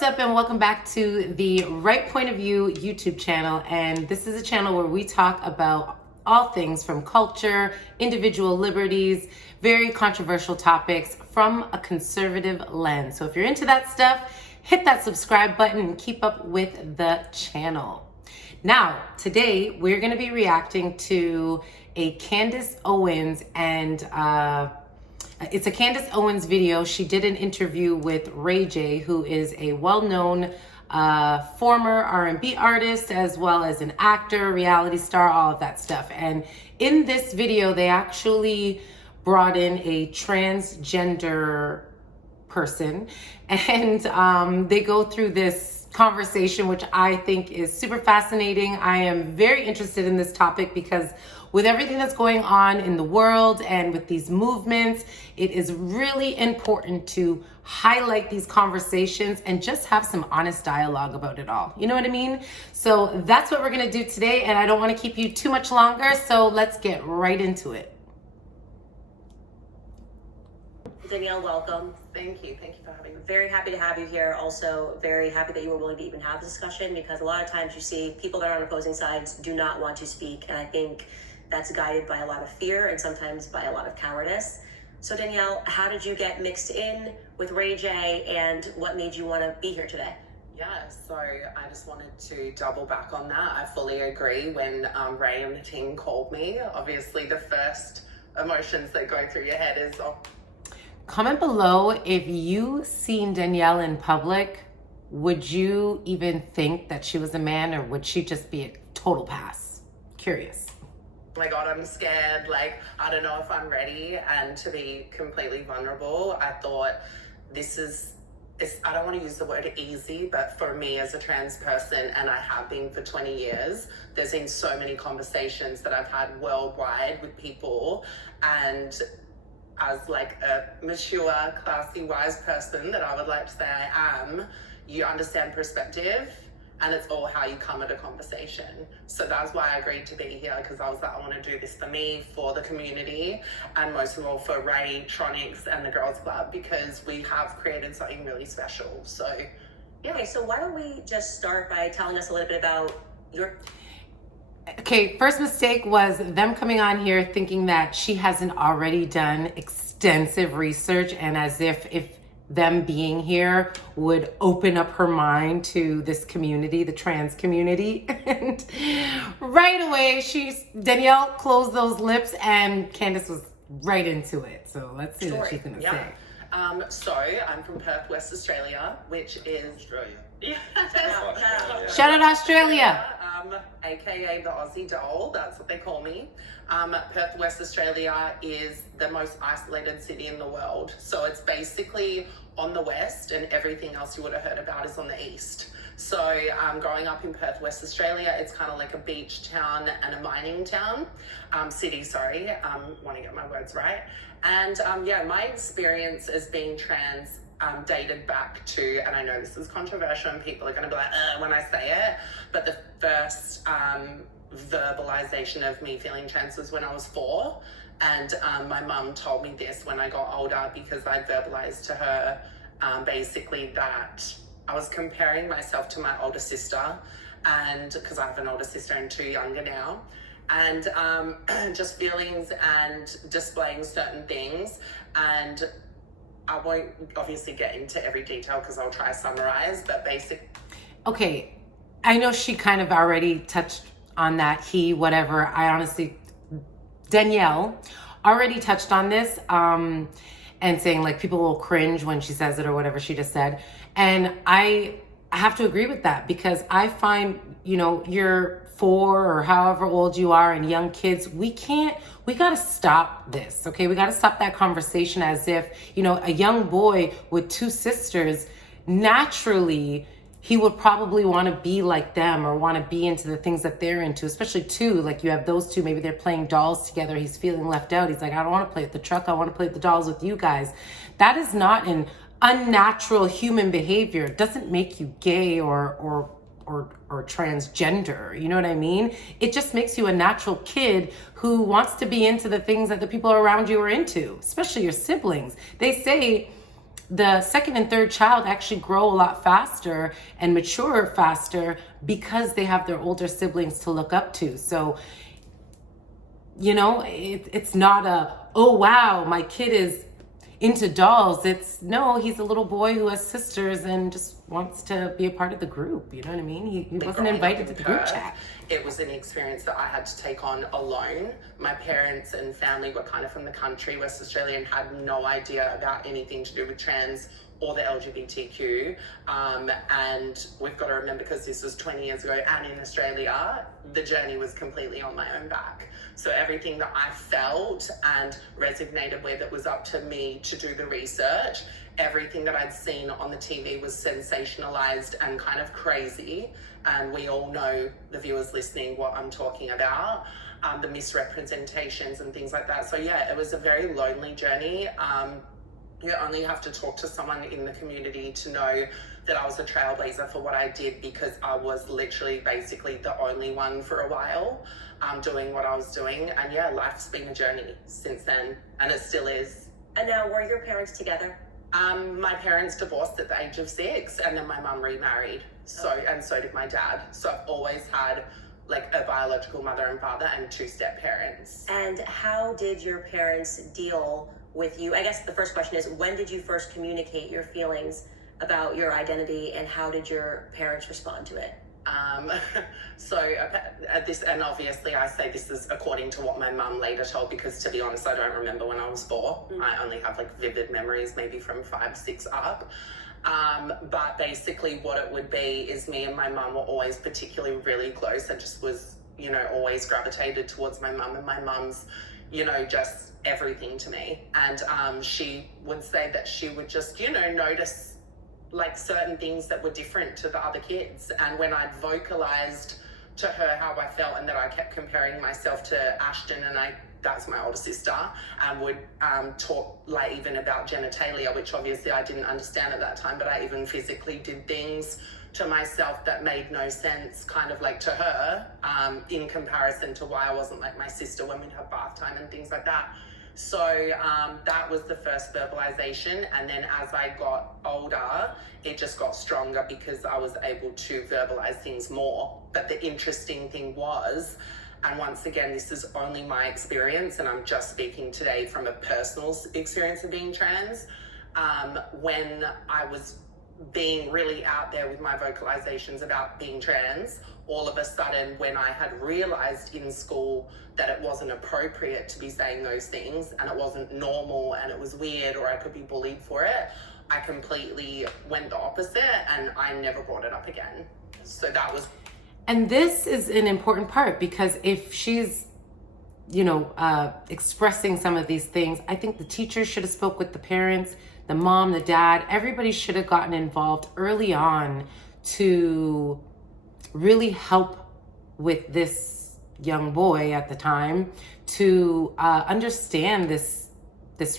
What's up, and welcome back to the Right Point of View YouTube channel. And this is a channel where we talk about all things from culture, individual liberties, very controversial topics from a conservative lens. So if you're into that stuff, hit that subscribe button and keep up with the channel. Now, today we're going to be reacting to a Candace Owens and it's a Candace Owens video. She did an interview with Ray J, who is a well-known former R&B artist, as well as an actor, reality star, all of that stuff. And in this video, they actually brought in a transgender person, and they go through this conversation, which I think is super fascinating. I am very interested in this topic because with everything that's going on in the world and with these movements, it is really important to highlight these conversations and just have some honest dialogue about it all. You know what I mean? So that's what we're gonna do today, and I don't wanna keep you too much longer, so let's get right into it. Danielle, welcome. Thank you for having me. Very happy to have you here. Also very happy that you were willing to even have the discussion, because a lot of times you see people that are on opposing sides do not want to speak, and I think that's guided by a lot of fear and sometimes by a lot of cowardice. So Danielle, how did you get mixed in with Ray J, and what made you want to be here today? Yeah, so I just wanted to double back on that. I fully agree. When Ray and the team called me, obviously the first emotions that go through your head is, oh. Comment below if you seen Danielle in public. Would you even think that she was a man, or would she just be a total pass? Curious. My God, I'm scared. Like, I don't know if I'm ready. And to be completely vulnerable, I thought I don't want to use the word easy, but for me as a trans person, and I have been for 20 years, there's been so many conversations that I've had worldwide with people, and as like a mature, classy, wise person that I would like to say I am, you understand perspective, and it's all how you come at a conversation. So that's why I agreed to be here, because I was like, I want to do this for me, for the community, and most of all for Ray, Tronics, and the Girls Club, because we have created something really special. So yeah. Okay, so why don't we just start by telling us a little bit about your... Okay, first mistake was them coming on here thinking that she hasn't already done extensive research, and as if them being here would open up her mind to this community, the trans community. And right away, Danielle closed those lips and Candace was right into it. So let's see what she's gonna say. So I'm from Perth, West Australia, which is... Australia. Yeah. Shout out Australia. AKA the Aussie doll, that's what they call me. Perth, West Australia is the most isolated city in the world. So it's basically on the west, and everything else you would have heard about is on the east. So growing up in Perth, West Australia, it's kind of like a beach town and a mining town, city, sorry, want to get my words right. And yeah, my experience as being trans dated back to, and I know this is controversial and people are going to be like, when I say it, but the first verbalization of me feeling trans was when I was 4. And my mum told me this when I got older, because I verbalized to her basically that I was comparing myself to my older sister, and because I have an older sister and 2 younger now, and just feelings and displaying certain things. And I won't obviously get into every detail because I'll try to summarize, but Okay, I know she kind of already touched on that, whatever. I honestly, Danielle already touched on this, and saying like people will cringe when she says it or whatever she just said. And I have to agree with that, because I find, you're 4 or however old you are, and young kids, we got to stop this, okay? We got to stop that conversation as if, a young boy with 2 sisters, naturally, he would probably want to be like them or want to be into the things that they're into, especially 2. Like you have those 2, maybe they're playing dolls together. He's feeling left out. He's like, I don't want to play with the truck. I want to play with the dolls with you guys. That is not an unnatural human behavior. It doesn't make you gay or transgender, you know what I mean? It just makes you a natural kid who wants to be into the things that the people around you are into, especially your siblings. They say the second and third child actually grow a lot faster and mature faster because they have their older siblings to look up to. So, you know, it's not a, oh wow, my kid is into dolls. It's no, he's a little boy who has sisters and just wants to be a part of the group. You know what I mean? He wasn't invited to the group chat. It was an experience that I had to take on alone. My parents and family were kind of from the country, West Australia, and had no idea about anything to do with trans or the LGBTQ. And we've got to remember, because this was 20 years ago, and in Australia, the journey was completely on my own back. So everything that I felt and resonated with, it was up to me to do the research. Everything that I'd seen on the TV was sensationalized and kind of crazy. And we all know, the viewers listening, what I'm talking about, the misrepresentations and things like that. So yeah, it was a very lonely journey. You only have to talk to someone in the community to know that I was a trailblazer for what I did, because I was literally basically the only one for a while doing what I was doing. And yeah, life's been a journey since then, and it still is. And now, were your parents together? My parents divorced at the age of 6, and then my mum remarried. And so did my dad. So I've always had like a biological mother and father and 2 step parents. And how did your parents deal with you? I guess the first question is, when did you first communicate your feelings about your identity, and how did your parents respond to it? So at this, and obviously I say this is according to what my mum later told, because to be honest, I don't remember when I was 4. I only have like vivid memories, maybe from 5, 6 up. But basically what it would be is, me and my mum were always particularly really close. I just was, you know, always gravitated towards my mum, and my mum's, you know, just everything to me. And she would say that she would just, you know, notice like certain things that were different to the other kids. And when I'd vocalized to her how I felt, and that I kept comparing myself to Ashton, and that's my older sister, and would talk like even about genitalia, which obviously I didn't understand at that time, but I even physically did things to myself that made no sense, kind of like to her, in comparison to why I wasn't like my sister when we'd have bath time and things like that. So that was the first verbalization. And then as I got older, it just got stronger, because I was able to verbalize things more. But the interesting thing was, and once again, this is only my experience, and I'm just speaking today from a personal experience of being trans, when I was being really out there with my vocalizations about being trans, all of a sudden, when I had realized in school that it wasn't appropriate to be saying those things, and it wasn't normal, and it was weird, or I could be bullied for it, I completely went the opposite, and I never brought it up again. So that was... And this is an important part, because if she's, you know, expressing some of these things, I think the teachers should have spoke with the parents, the mom, the dad. Everybody should have gotten involved early on to really help with this young boy at the time to understand this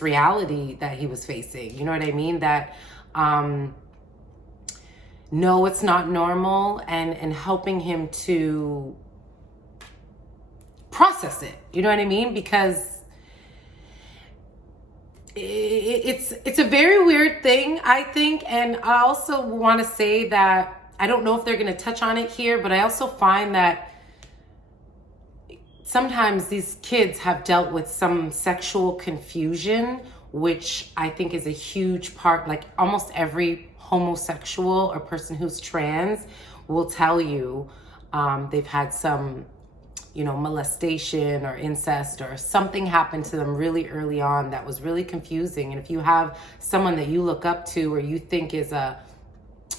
reality that he was facing. You know what I mean? That no, it's not normal, and helping him to process it. You know what I mean? Because it's a very weird thing, I think. And I also want to say that I don't know if they're going to touch on it here, but I also find that sometimes these kids have dealt with some sexual confusion, which I think is a huge part. Like almost every homosexual or person who's trans will tell you they've had some, you know, molestation or incest, or something happened to them really early on that was really confusing. And if you have someone that you look up to, or you think is a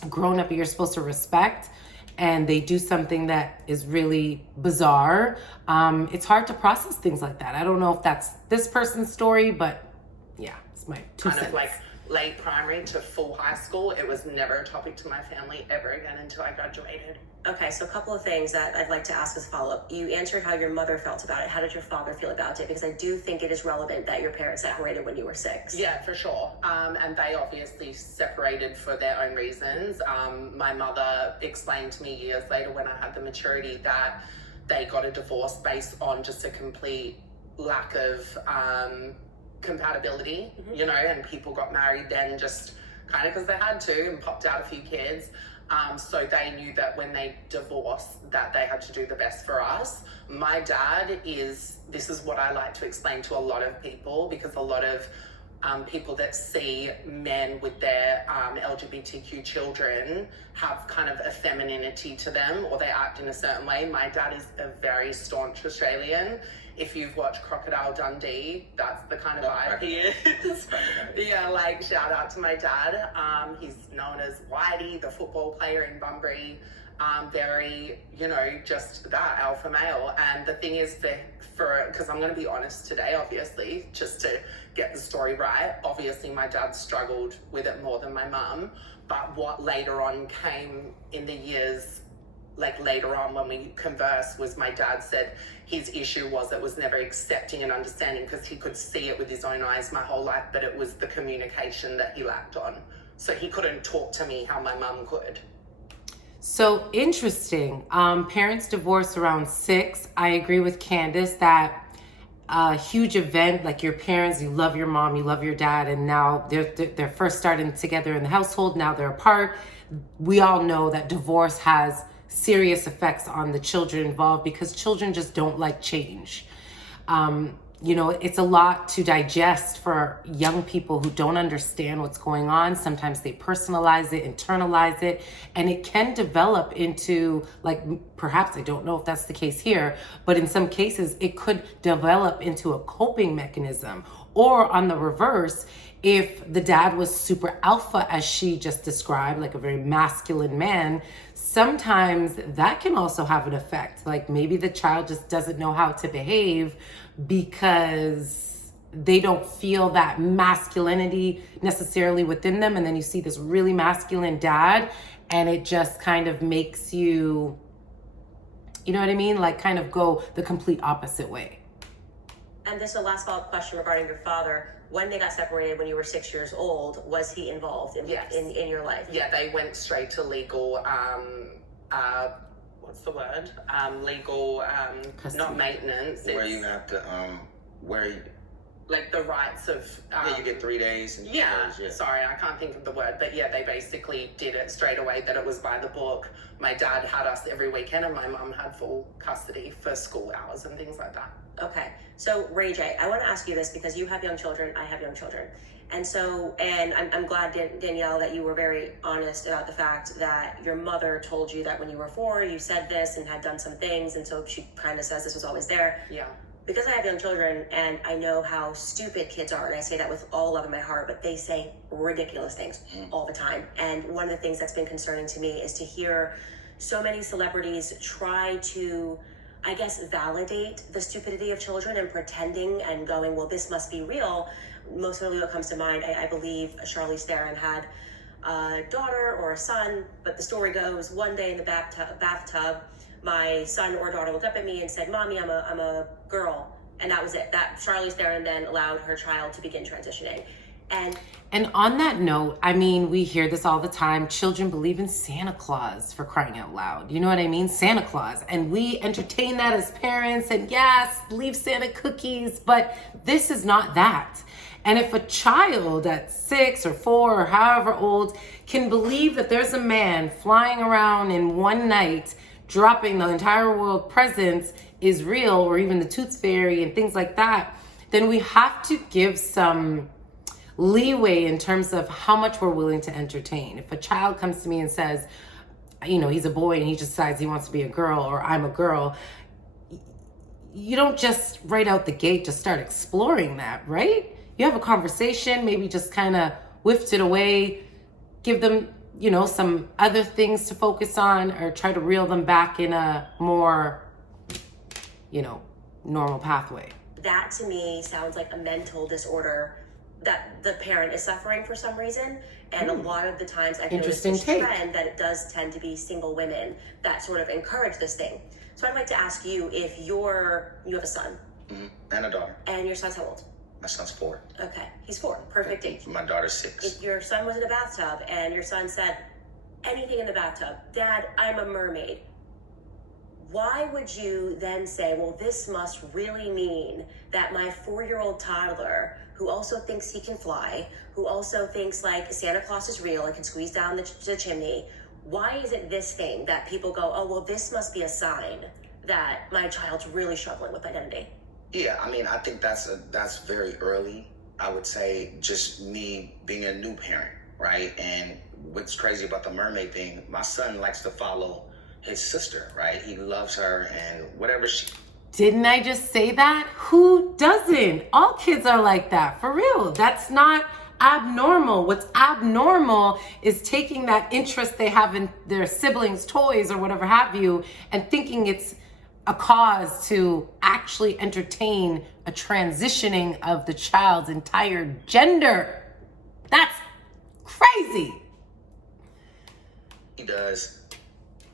grown up you're supposed to respect, and they do something that is really bizarre, it's hard to process things like that. I don't know if that's this person's story, but yeah, it's my 2 cents. Kind of like late primary to full high school, it was never a topic to my family ever again until I graduated. Okay, so a couple of things that I'd like to ask as follow-up. You answered how your mother felt about it. How did your father feel about it? Because I do think it is relevant that your parents separated when you were 6. Yeah, for sure. And they obviously separated for their own reasons. My mother explained to me years later, when I had the maturity, that they got a divorce based on just a complete lack of compatibility, you know, and people got married then just kind of because they had to, and popped out a few kids. So they knew that when they divorced that they had to do the best for us. My dad this is what I like to explain to a lot of people, because a lot of people that see men with their LGBTQ children have kind of a femininity to them, or they act in a certain way. My dad is a very staunch Australian. If you've watched Crocodile Dundee, that's the kind of vibe he is. Yeah, like, shout out to my dad. He's known as Whitey, the football player in Bunbury. Very, just that, alpha male. And the thing is, because I'm going to be honest today, obviously, just to get the story right, obviously my dad struggled with it more than my mum. But what later on came in the years, like later on when we conversed, was my dad said his issue was never accepting and understanding, because he could see it with his own eyes my whole life, but it was the communication that he lacked on. So he couldn't talk to me how my mum could. So interesting. Parents divorce around 6. I agree with Candace that a huge event, like your parents, you love your mom, you love your dad, and now they're first starting together in the household, now they're apart. We all know that divorce has serious effects on the children involved, because children just don't like change. It's a lot to digest for young people who don't understand what's going on. Sometimes they personalize it, internalize it, and it can develop into, like, perhaps, I don't know if that's the case here, but in some cases it could develop into a coping mechanism. Or on the reverse, if the dad was super alpha, as she just described, like a very masculine man, sometimes that can also have an effect. Like, maybe the child just doesn't know how to behave because they don't feel that masculinity necessarily within them. And then you see this really masculine dad, and it just kind of makes you, you know what I mean? Like, kind of go the complete opposite way. And this is a last follow-up question regarding your father. When they got separated when you were 6 years old, was he involved in your life? Yeah, they went straight to legal, what's the word? Legal, not maintenance. Where you have to, like the rights of... you get 3 days. And Sorry, I can't think of the word. But yeah, they basically did it straight away, that it was by the book. My dad had us every weekend, and my mum had full custody for school hours and things like that. Okay. So, Ray J, I want to ask you this, because you have young children, I have young children. And I'm glad, Danielle, that you were very honest about the fact that your mother told you that when you were 4, you said this and had done some things. And so she kind of says this was always there. Yeah. Because I have young children, and I know how stupid kids are, and I say that with all love in my heart, but they say ridiculous things all the time. And one of the things that's been concerning to me is to hear so many celebrities try to, I guess, validate the stupidity of children and pretending and going, well, this must be real. Most really what comes to mind, I believe Charlize Theron had a daughter or a son, but the story goes, one day in the bathtub, my son or daughter looked up at me and said, Mommy, I'm a girl. And that was it. That Charlize Theron then allowed her child to begin transitioning. And on that note, I mean, we hear this all the time. Children believe in Santa Claus, for crying out loud. You know what I mean? Santa Claus. And we entertain that as parents, and yes, leave Santa cookies, but this is not that. And if a child at 6 or 4 or however old can believe that there's a man flying around in one night dropping the entire world presents is real, or even the Tooth Fairy and things like that, then we have to give some leeway in terms of how much we're willing to entertain. If a child comes to me and says, he's a boy and he decides he wants to be a girl, or I'm a girl, you don't just right out the gate just start exploring that, right? You have a conversation, maybe just kind of whiffed it away, give them, some other things to focus on, or try to reel them back in a more, normal pathway. That to me sounds like a mental disorder that the parent is suffering for some reason. And a lot of the times I've noticed this trend that it does tend to be single women that sort of encourage this thing. So I'd like to ask you, if you have a son. And a daughter. And your son's how old? My son's 4. Okay, he's 4, perfect age. My daughter's 6. If your son was in a bathtub and your son said anything in the bathtub, Dad, I'm a mermaid, why would you then say, well, this must really mean that my 4-year-old toddler, who also thinks he can fly, who also thinks like Santa Claus is real and can squeeze down the chimney, why is it this thing that people go, oh, well, this must be a sign that my child's really struggling with identity? Yeah, I mean, I think that's very early. I would say just me being a new parent, right? And what's crazy about the mermaid thing, my son likes to follow his sister, right? He loves her and whatever she... Didn't I just say that? Who doesn't? All kids are like that, for real. That's not abnormal. What's abnormal is taking that interest they have in their siblings' toys or whatever have you and thinking it's a cause to actually entertain a transitioning of the child's entire gender. That's crazy.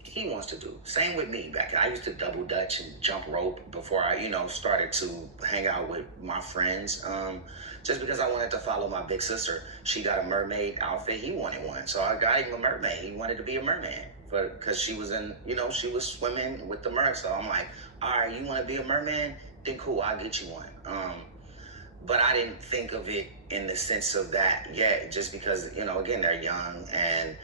He wants to do. Same with me back. I used to double dutch and jump rope before I, started to hang out with my friends. Just because I wanted to follow my big sister. She got a mermaid outfit. He wanted one. So I got him a mermaid. He wanted to be a merman. Because she was in, she was swimming with the mer. So I'm like, all right, you want to be a merman? Then cool, I'll get you one. But I didn't think of it in the sense of that yet, just because, again, they're young and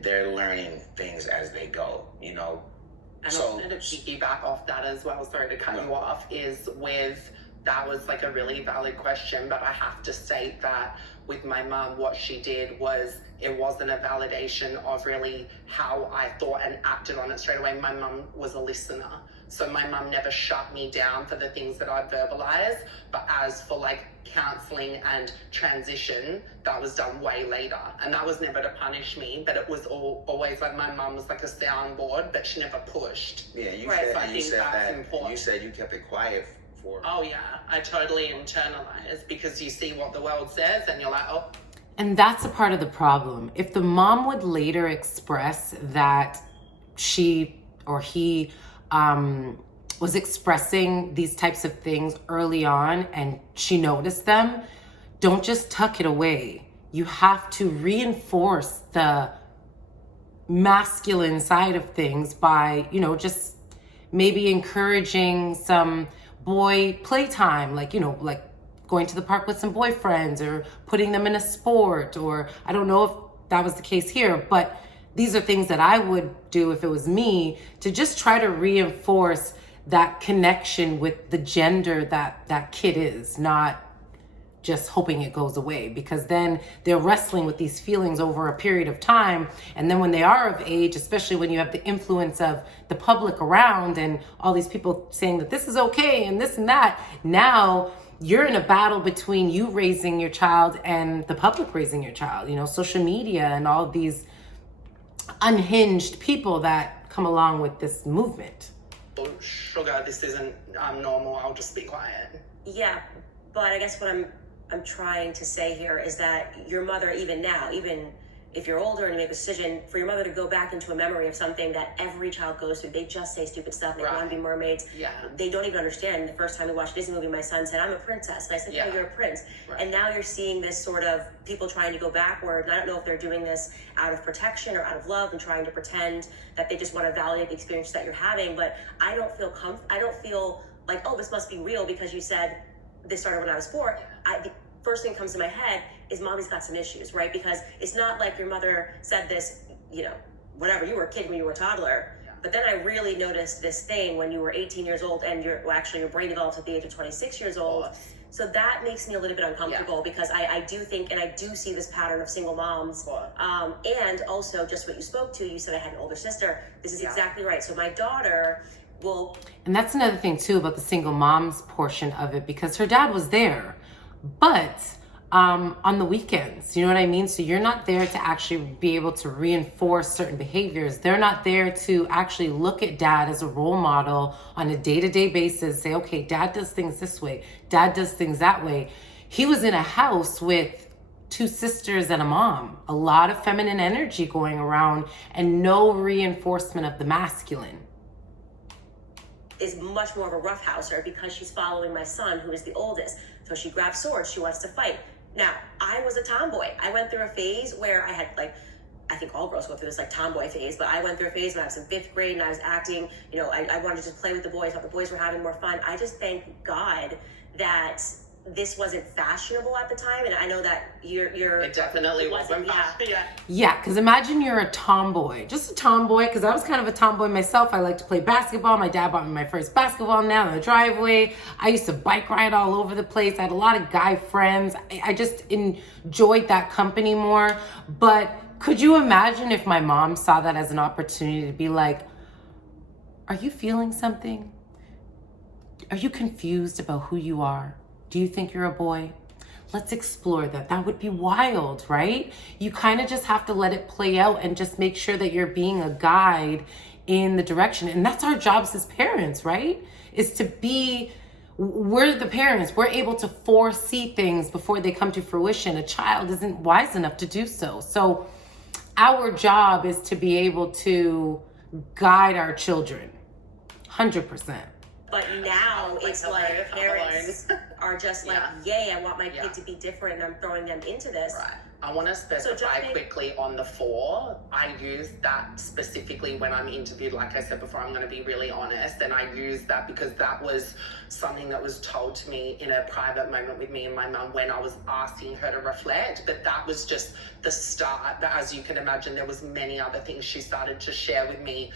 they're learning things as they go, And also to piggyback off that as well, sorry to cut you off, that was like a really valid question, but I have to state that with my mum, what she did was, it wasn't a validation of really how I thought and acted on it straight away. My mum was a listener. So my mum never shut me down for the things that I'd verbalize. But as for like counseling and transition, that was done way later. And that was never to punish me, but it was always like my mum was like a soundboard, but she never pushed. Yeah, you right? said, So I think said that's that important. You said you kept it quiet for... Oh yeah, I totally internalized because you see what the world says and you're like, oh. And that's a part of the problem. If the mom would later express that she or he was expressing these types of things early on and she noticed them, don't just tuck it away. You have to reinforce the masculine side of things by, just maybe encouraging some boy playtime, like going to the park with some boyfriends or putting them in a sport, or I don't know if that was the case here, but these are things that I would do if it was me, to just try to reinforce that connection with the gender that kid is, not just hoping it goes away, because then they're wrestling with these feelings over a period of time. And then when they are of age, especially when you have the influence of the public around and all these people saying that this is okay and this and that, now you're in a battle between you raising your child and the public raising your child, social media and all these unhinged people that come along with this movement. Sugar, this isn't normal, I'll just be quiet. Yeah, but I guess what I'm trying to say here is that your mother, even now, even if you're older and you make a decision, for your mother to go back into a memory of something that every child goes through, they just say stupid stuff. They want to be mermaids. Yeah. They don't even understand. The first time we watched a Disney movie, my son said, I'm a princess. And I said, no, you're a prince. Right. And now you're seeing this sort of people trying to go backward. And I don't know if they're doing this out of protection or out of love and trying to pretend that they just want to validate the experience that you're having. But I don't feel like, oh, this must be real because you said this started when I was 4. The first thing that comes to my head is mommy's got some issues, right? Because it's not like your mother said this, whatever, you were a kid when you were a toddler. Yeah. But then I really noticed this thing when you were 18 years old and your brain develops at the age of 26 years old. So that makes me a little bit uncomfortable because I do think, and I do see this pattern of single moms. And also just what you spoke to, you said I had an older sister. This is exactly right. So my daughter will... And that's another thing too about the single moms portion of it, because her dad was there, but on the weekends, you know what I mean? So you're not there to actually be able to reinforce certain behaviors. They're not there to actually look at dad as a role model on a day-to-day basis, say, okay, dad does things this way, dad does things that way. He was in a house with 2 sisters and a mom, a lot of feminine energy going around and no reinforcement of the masculine. Is much more of a roughhouser because she's following my son, who is the oldest. So she grabs swords, she wants to fight. Now, I was a tomboy. I went through a phase where I had I think all girls go through this tomboy phase, but I went through a phase when I was in 5th grade and I was acting, I wanted to just play with the boys, thought the boys were having more fun. I just thank God that this wasn't fashionable at the time, and I know that you're It definitely wasn't. Yeah. Yeah, because imagine you're a tomboy, just a tomboy, because I was kind of a tomboy myself. I like to play basketball. My dad bought me my first basketball net in the driveway. I used to bike ride all over the place. I had a lot of guy friends. I just enjoyed that company more. But could you imagine if my mom saw that as an opportunity to be like, are you feeling something? Are you confused about who you are? Do you think you're a boy? Let's explore that. That would be wild, right? You kind of just have to let it play out and just make sure that you're being a guide in the direction. And that's our jobs as parents, right? Is to be, we're the parents. We're able to foresee things before they come to fruition. A child isn't wise enough to do so. So our job is to be able to guide our children, 100%. But now it's like parents are just like, yay, I want my kid to be different, and I'm throwing them into this. Right. I want to specify quickly on the 4. I use that specifically when I'm interviewed. Like I said before, I'm going to be really honest, and I use that because that was something that was told to me in a private moment with me and my mum when I was asking her to reflect. But that was just the start. As you can imagine, there was many other things she started to share with me,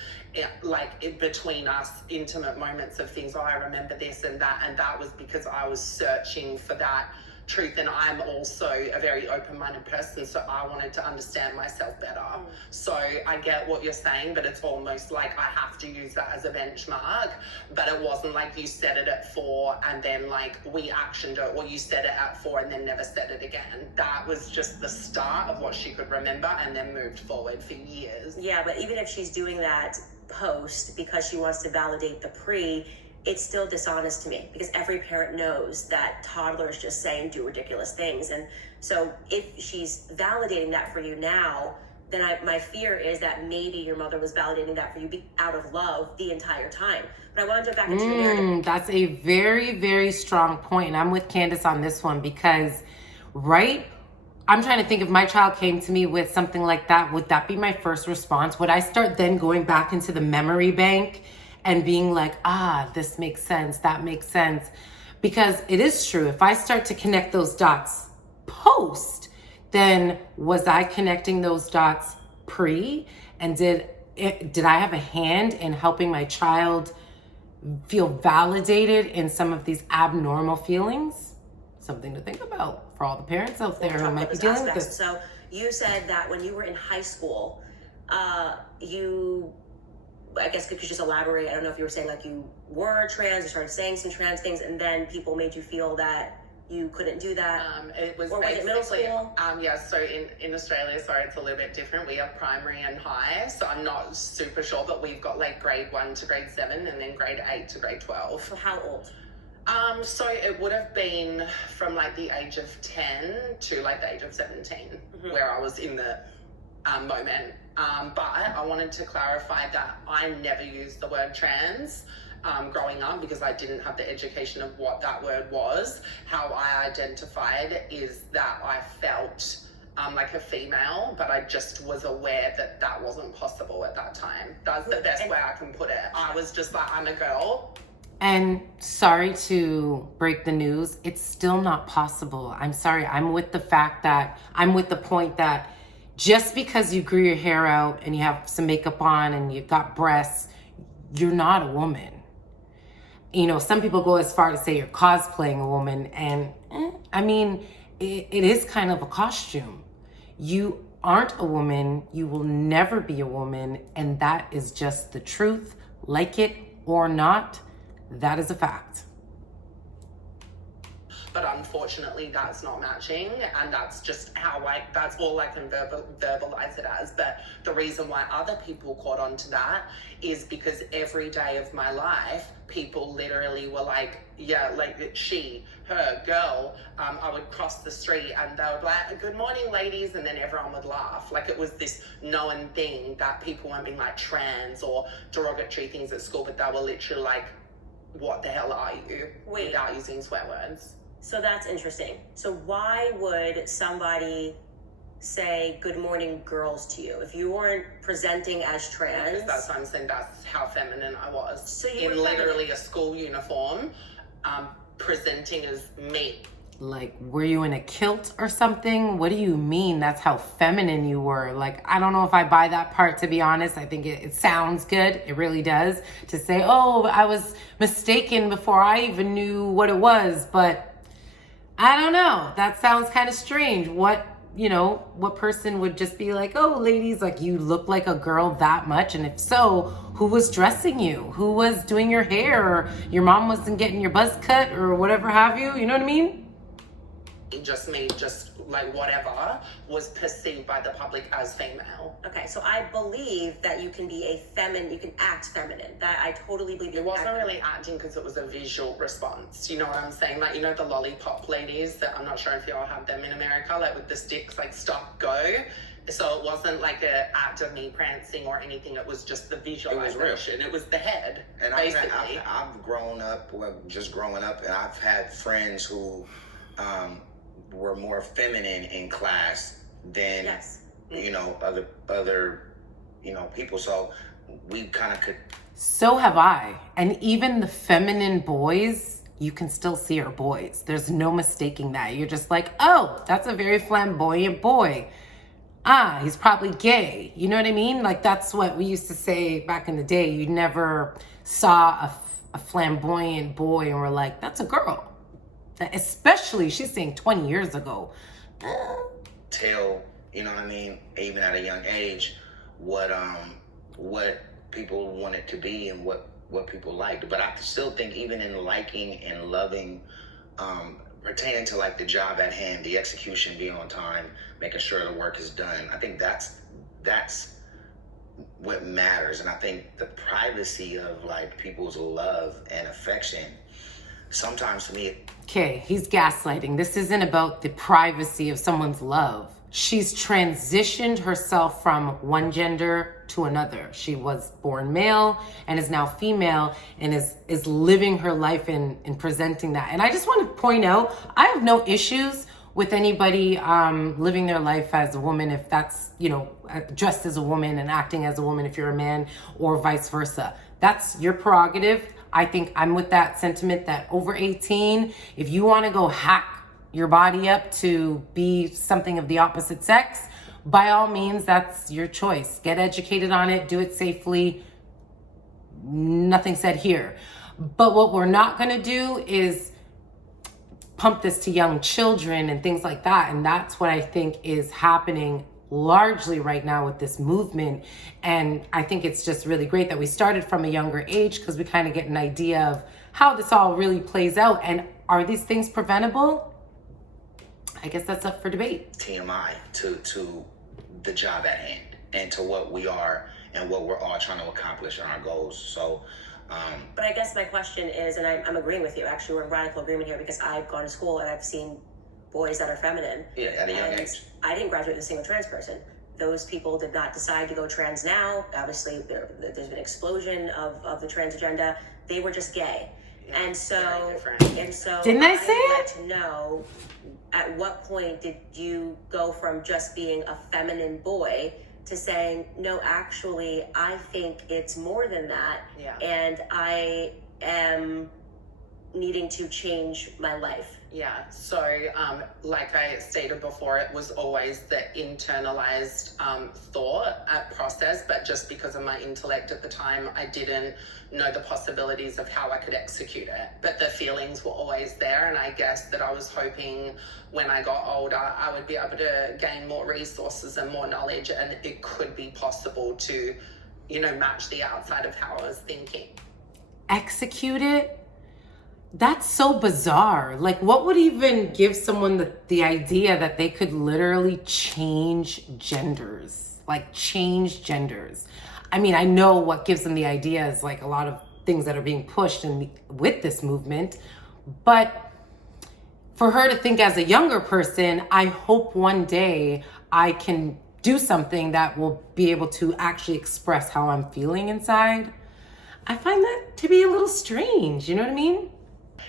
like between us, intimate moments of things. Oh, I remember this and that was because I was searching for that truth, and I'm also a very open-minded person, so I wanted to understand myself better. So I get what you're saying, but it's almost like I have to use that as a benchmark. But it wasn't like you said it at 4 and then like we actioned it, or you said it at 4 and then never said it again. That was just the start of what she could remember and then moved forward for years. Yeah, but even if she's doing that post because she wants to validate the pre, it's still dishonest to me, because every parent knows that toddlers just say and do ridiculous things. And so if she's validating that for you now, then my fear is that maybe your mother was validating that for you out of love the entire time. But I want to go back into your narrative. That's a very, very strong point. And I'm with Candace on this one because, right? I'm trying to think, if my child came to me with something like that, would that be my first response? Would I start then going back into the memory bank and being like, this makes sense, that makes sense? Because it is true. If I start to connect those dots post, then was I connecting those dots pre? And did I have a hand in helping my child feel validated in some of these abnormal feelings? Something to think about for all the parents out there who might be dealing with this. So you said that when you were in high school, I guess you could just elaborate. I don't know if you were saying like you were trans, you started saying some trans things, and then people made you feel that you couldn't do that. It was, or was it middle school? So in Australia, sorry, it's a little bit different. We have primary and high, so I'm not super sure, but we've got like grade 1 to grade 7 and then grade 8 to grade 12. So how old? So it would have been from like the age of 10 to like the age of 17, where I was in the moment. But I wanted to clarify that I never used the word trans growing up, because I didn't have the education of what that word was. How I identified is that I felt like a female, but I just was aware that that wasn't possible at that time. That's the best way I can put it. I was just like, I'm a girl. And sorry to break the news, it's still not possible. I'm sorry. I'm with the point that just because you grew your hair out and you have some makeup on and you've got breasts, you're not a woman. You know, some people go as far to say you're cosplaying a woman, and I mean, it is kind of a costume. You aren't a woman, you will never be a woman, and that is just the truth. Like it or not, that is a fact. But unfortunately, that's not matching, and that's just how that's all I can verbalize it as. But the reason why other people caught on to that is because every day of my life, people literally were like, yeah, like she, her, girl. I would cross the street and they would be like, good morning, ladies, and then everyone would laugh. Like it was this known thing that people weren't being like trans or derogatory things at school, but they were literally like, what the hell are you? Without using swear words. So that's interesting. So why would somebody say good morning girls to you if you weren't presenting as trans? Because that's what I'm saying, that's how feminine I was. So you in were literally a school uniform, presenting as me. Like, were you in a kilt or something? What do you mean that's how feminine you were? Like, I don't know if I buy that part, to be honest. I think it sounds good. It really does. To say, oh, I was mistaken before I even knew what it was. But I don't know. That sounds kind of strange. What person would just be like, oh, ladies, like, you look like a girl that much? And if so, who was dressing you? Who was doing your hair? Or your mom wasn't getting your buzz cut or whatever have you? You know what I mean? Just like whatever was perceived by the public as female. Okay, so I believe that you can be you can act feminine. That I totally believe. It wasn't really acting because it was a visual response. You know what I'm saying? Like, the lollipop ladies that, I'm not sure if y'all have them in America, like with the sticks, like stop, go. So it wasn't like an act of me prancing or anything. It was just the visualization. It was the head, and basically. I've grown up, just growing up, and I've had friends who were more feminine in class than other people. So we kind of could. So have I. And even the feminine boys, you can still see are boys. There's no mistaking that. You're just like, oh, that's a very flamboyant boy. He's probably gay. You know what I mean? Like, that's what we used to say back in the day. You never saw a flamboyant boy and were like, that's a girl. Especially, she's saying 20 years ago. Tell, you know what I mean, even at a young age, what people wanted to be and what people liked. But I still think even in liking and loving, pertaining to like the job at hand, the execution, being on time, making sure the work is done, I think that's what matters. And I think the privacy of like people's love and affection, sometimes to me. Okay, he's gaslighting. This isn't about the privacy of someone's love. She's transitioned herself from one gender to another. She was born male and is now female and is living her life in presenting that. And I just want to point out, I have no issues with anybody living their life as a woman, if that's, dressed as a woman and acting as a woman if you're a man, or vice versa. That's your prerogative. I think I'm with that sentiment that over 18, if you want to go hack your body up to be something of the opposite sex, by all means, that's your choice. Get educated on it, do it safely. Nothing said here. But what we're not going to do is pump this to young children and things like that. And that's what I think is happening largely right now with this movement. And I think it's just really great that we started from a younger age, because we kind of get an idea of how this all really plays out. And are these things preventable? I guess that's up for debate. TMI to the job at hand and to what we are and what we're all trying to accomplish in our goals. So but I guess my question is, and I'm agreeing with you, actually we're in radical agreement here, because I've gone to school and I've seen boys that are feminine. Yeah, at a young age. I didn't graduate with a single trans person. Those people did not decide to go trans now. Obviously, there's been an explosion of the trans agenda. They were just gay. Yeah, and so didn't I say I'd it? like to know, at what point did you go from just being a feminine boy to saying, no, actually, I think it's more than that. Yeah. And I am needing to change my life. Yeah, so like I stated before, it was always the internalized thought process, but just because of my intellect at the time, I didn't know the possibilities of how I could execute it. But the feelings were always there, and I guess that I was hoping when I got older, I would be able to gain more resources and more knowledge, and it could be possible to, match the outside of how I was thinking. Execute it? That's so bizarre. Like, what would even give someone the idea that they could literally change genders? Like, change genders. I mean, I know what gives them the idea is like a lot of things that are being pushed with this movement. But for her to think as a younger person, I hope one day I can do something that will be able to actually express how I'm feeling inside. I find that to be a little strange. You know what I mean?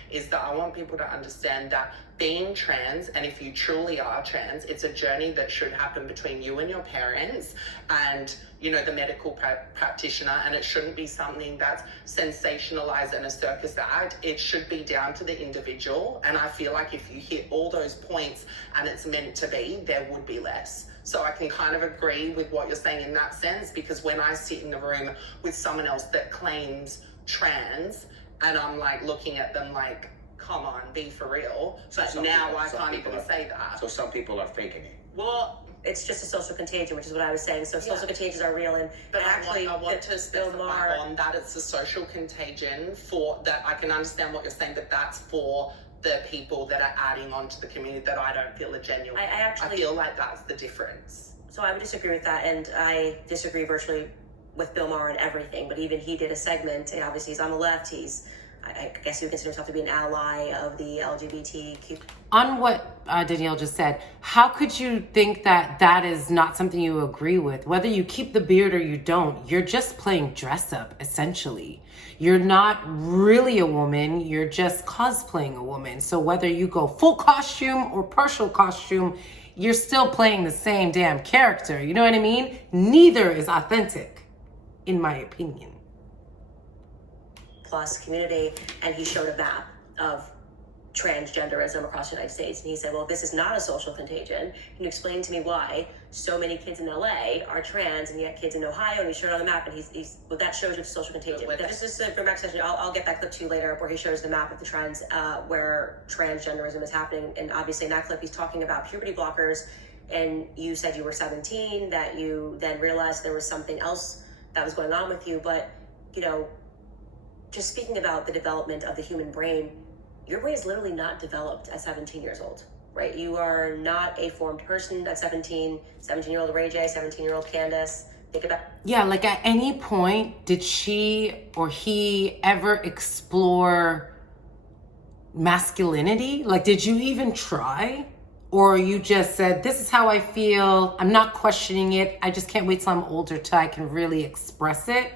Is that I want people to understand that being trans, and if you truly are trans, it's a journey that should happen between you and your parents and, you know, the medical practitioner, and it shouldn't be something that's sensationalized and a circus act. It should be down to the individual, and I feel like if you hit all those points and it's meant to be, there would be less. So I can kind of agree with what you're saying in that sense, because when I sit in the room with someone else that claims trans, and I'm like looking at them like, come on, be for real. But now I can't even say that. So some people are faking it. Well, it's just a social contagion, which is what I was saying. So social contagions are real, and but actually, I want to specify on that it's a social contagion for that. I can understand what you're saying, but that's for the people that are adding on to the community that I don't feel are genuine. I feel like that's the difference. So I would disagree with that, and I disagree virtually with Bill Maher and everything, but even he did a segment, and obviously he's on the left, I guess he would consider himself to be an ally of the LGBTQ. On what Danielle just said, how could you think that that is not something you agree with? Whether you keep the beard or you don't, you're just playing dress up, essentially. You're not really a woman, you're just cosplaying a woman. So whether you go full costume or partial costume, you're still playing the same damn character. You know what I mean? Neither is authentic, in my opinion. Plus community, and he showed a map of transgenderism across the United States, and he said, well, this is not a social contagion. Can you explain to me why so many kids in LA are trans and yet kids in Ohio? And he showed on the map, and he's well, that shows you it's social contagion. This is for back session. I'll get that clip to you later, where he shows the map of the trends where transgenderism is happening. And obviously in that clip he's talking about puberty blockers, and you said you were 17, that you then realized there was something else that was going on with you. But you know, just speaking about the development of the human brain, your brain is literally not developed at 17 years old, right? You are not a formed person at 17, 17-year-old Ray J, 17-year-old Candace. Think about... Yeah, like at any point, did she or he ever explore masculinity? Like, did you even try? Or you just said, this is how I feel, I'm not questioning it, I just can't wait till I'm older till I can really express it?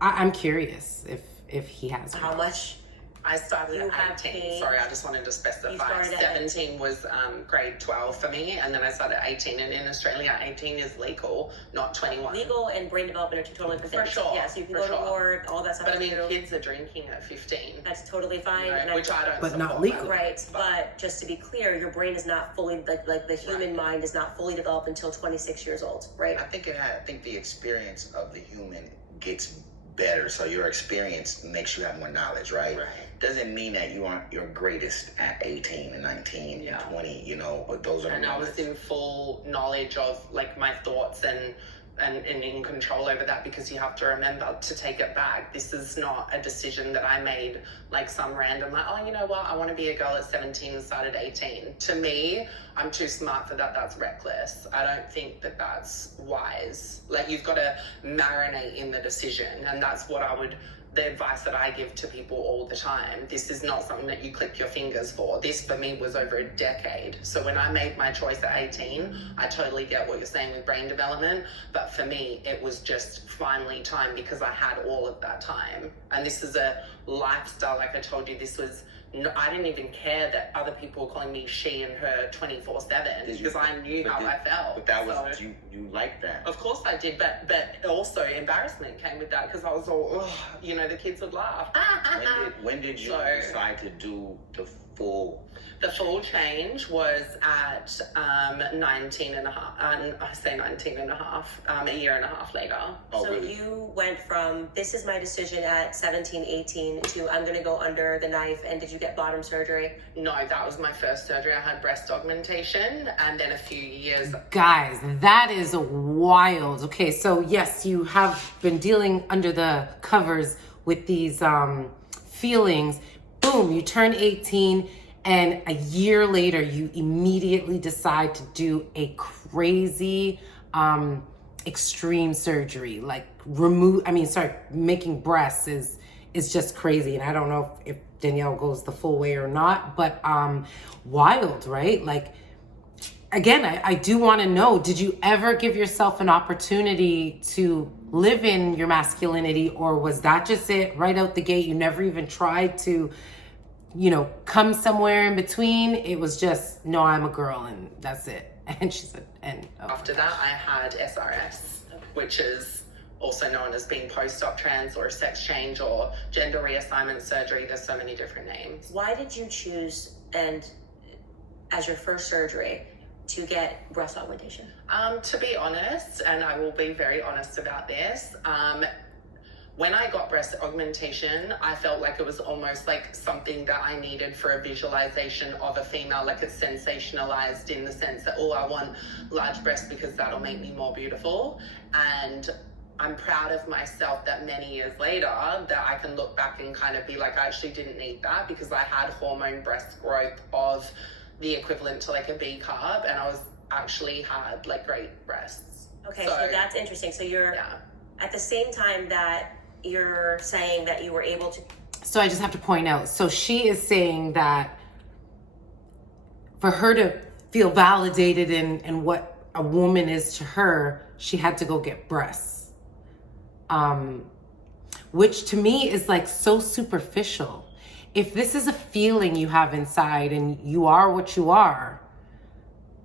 I'm curious if he has. How much? I started at 18. Sorry, I just wanted to specify. 17 was grade 12 for me, and then I started at 18. And in Australia, 18 is legal, not 21. Legal and brain development are two totally different things. For sure. Yeah, so you can go to ward, all that stuff. But I mean, kids are drinking at 15. That's totally fine. Which I don't But support. not legal. Right, but just to be clear, your brain is not fully, like the human mind is not fully developed until 26 years old, right? I think the experience of the human gets better, so your experience makes you have more knowledge, right? Doesn't mean that you aren't your greatest at 18 and 19 and 20, you know, but those are the and I was in full knowledge of like my thoughts and in control over that, because you have to remember to take it back. This is not a decision that I made like some random, like, oh, you know what, I want to be a girl at 17 and start at 18. To me, I'm too smart for that. That's reckless. I don't think that that's wise. Like, you've got to marinate in the decision, and that's what the advice that I give to people all the time. This is not something that you click your fingers for. This for me was over a decade. So when I made my choice at 18, I totally get what you're saying with brain development, but for me, it was just finally time, because I had all of that time. And this is a lifestyle, like I told you, I didn't even care that other people were calling me she and her 24/7, because I knew how I felt. But that was, you liked that. Of course I did, but also embarrassment came with that, because I was all, you know, the kids would laugh. When did you decide to do the full? The full change was at 19 and a half, I say 19 and a half, a year and a half later. So really? You went from, this is my decision at 17, 18 to I'm going to go under the knife. And did you get bottom surgery? No, that was my first surgery. I had breast augmentation, and then a few years. Guys, that is wild. Okay, so yes, you have been dealing under the covers with these feelings. Boom, you turn 18. And a year later, you immediately decide to do a crazy, extreme surgery. Like making breasts is just crazy. And I don't know if Danielle goes the full way or not, but wild, right? Like, again, I do want to know, did you ever give yourself an opportunity to live in your masculinity, or was that just it right out the gate? You never even tried to come somewhere in between. It was just, no, I'm a girl and that's it. And she said, after that, I had SRS, which is also known as being post-op trans or sex change or gender reassignment surgery. There's so many different names. Why did you choose, and as your first surgery, to get breast augmentation? To be honest, and I will be very honest about this, when I got breast augmentation, I felt like it was almost like something that I needed for a visualization of a female, like it's sensationalized in the sense that, oh, I want large breasts because that'll make me more beautiful. And I'm proud of myself that many years later that I can look back and kind of be like, I actually didn't need that because I had hormone breast growth of the equivalent to like a B carb, and I was actually had like great breasts. Okay, so that's interesting. So you're at the same time that you're saying that you were able to. So I just have to point out, so she is saying that for her to feel validated in what a woman is to her, she had to go get breasts. Which to me is like so superficial. If this is a feeling you have inside and you are what you are,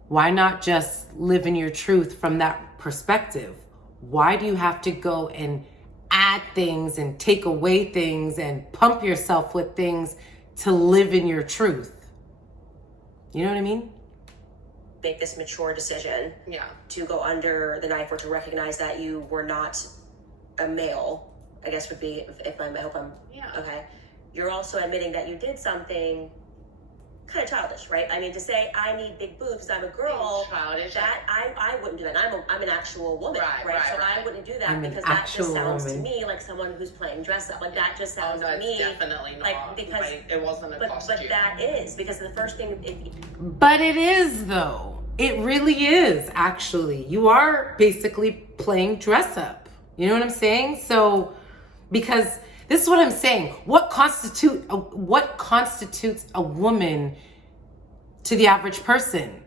why not just live in your truth from that perspective? Why do you have to go and add things and take away things and pump yourself with things to live in your truth? You know what I mean? Make this mature decision to go under the knife or to recognize that you were not a male, I guess would be, I hope I'm, okay. You're also admitting that you did something kind of childish, right? I mean, to say I need big boobs because I'm a girl, childish. that I wouldn't do that. I'm an actual woman, right? So I wouldn't do that I'm because that just sounds to me like someone who's playing dress up. Like that just sounds to me. It's definitely not. Like because it wasn't a costume. But that is because the first thing. But it is though. It really is actually. You are basically playing dress up. You know what I'm saying? So because this is what I'm saying. What constitutes a woman to the average person?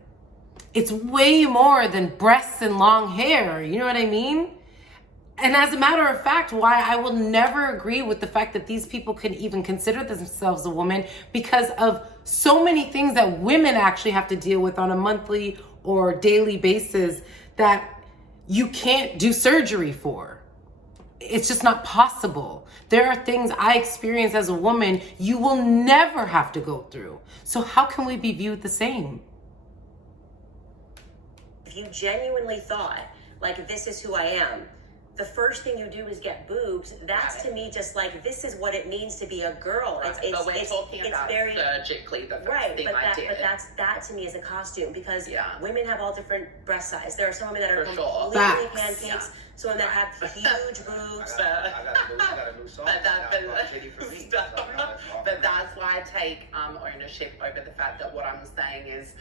It's way more than breasts and long hair. You know what I mean? And as a matter of fact, why I will never agree with the fact that these people can even consider themselves a woman, because of so many things that women actually have to deal with on a monthly or daily basis that you can't do surgery for. It's just not possible. There are things I experience as a woman you will never have to go through. So how can we be viewed the same? If you genuinely thought, like, this is who I am, the first thing you do is get boobs. That's to me just like, this is what it means to be a girl. Right. But we're talking about very surgically the first thing I did. But that to me is a costume, because women have all different breast size. There are some women that are completely pancakes. Some that have huge boobs. But that's why I take ownership over the fact that what I'm saying is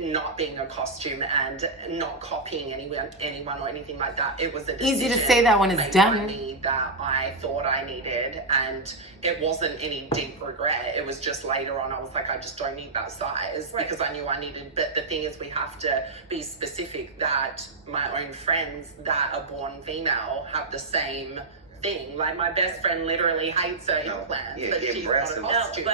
not being a costume and not copying anyone or anything like that. It was a decision easy to say that when it's done. That I thought I needed, and it wasn't any deep regret. It was just later on I was like, I just don't need that size because I knew I needed. But the thing is, we have to be specific that my own friends that are born female have the same thing. Like my best friend literally hates her implants, but she's not a costume.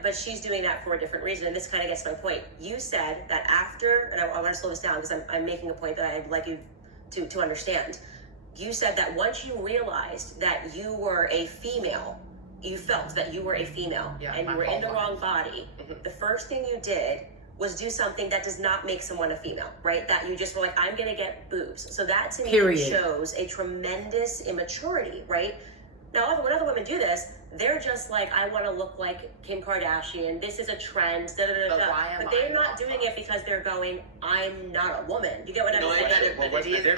But she's doing that for a different reason, and this kind of gets to my point. You said that after, and I want to slow this down because I'm making a point that I'd like you to understand. You said that once you realized that you were a female, you felt that you were a female and you were in the wrong body, the first thing you did was do something that does not make someone a female, right? That you just were like, I'm gonna get boobs. So that to me shows a tremendous immaturity, right? Now, when other women do this, they're just like, I want to look like Kim Kardashian. This is a trend. But they're not doing it because they're going, I'm not a woman. You get what I'm saying?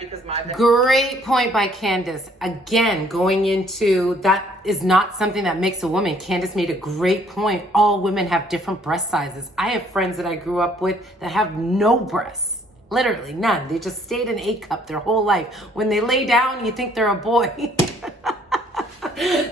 Because my great point by Candace. Again, going into that is not something that makes a woman. Candace made a great point. All women have different breast sizes. I have friends that I grew up with that have no breasts. Literally none. They just stayed in A cup their whole life. When they lay down, you think they're a boy.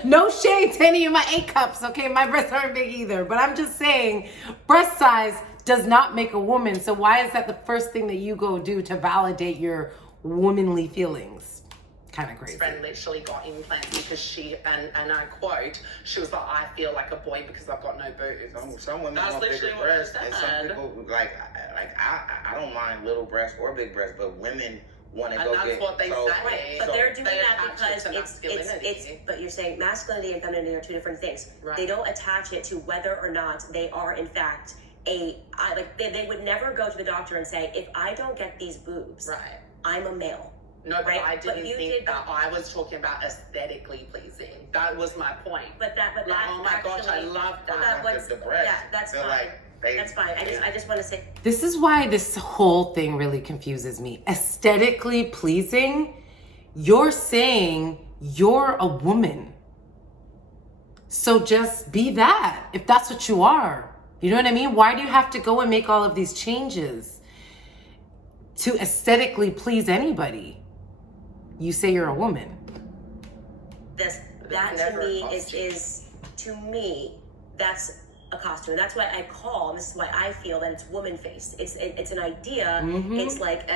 No shade to any of my A cups, okay? My breasts aren't big either. But I'm just saying, breast size does not make a woman. So why is that the first thing that you go do to validate your womanly feelings? Kind of crazy. Friend literally got implants because she, and I quote, she was like, I feel like a boy because I've got no boobs. Some women That's want bigger literally what breasts, she and said. some people I don't mind little breasts or big breasts, but women want to And go that's get what they so, say. Right, but so they're doing they that attach it because to it's masculinity. but you're saying masculinity and femininity are two different things. Right. They don't attach it to whether or not they are in fact they would never go to the doctor and say, if I don't get these boobs, Right. I'm a male. No, but Right, I but didn't you think did- that. I was talking about aesthetically pleasing. That was my point. But that Like, oh my gosh, I actually- love that that. was- the breasts. yeah, that's feel fine. like That's fine. I just want to say, This is why this whole thing really confuses me. Aesthetically pleasing, you're saying you're a woman. So just be that, if that's what you are. You know what I mean? Why do you have to go and make all of these changes to aesthetically please anybody? You say you're a woman. that to never a me costume. is to me that's a costume. That's why I call. This is why I feel that it's woman face. It's an idea. Mhm. It's like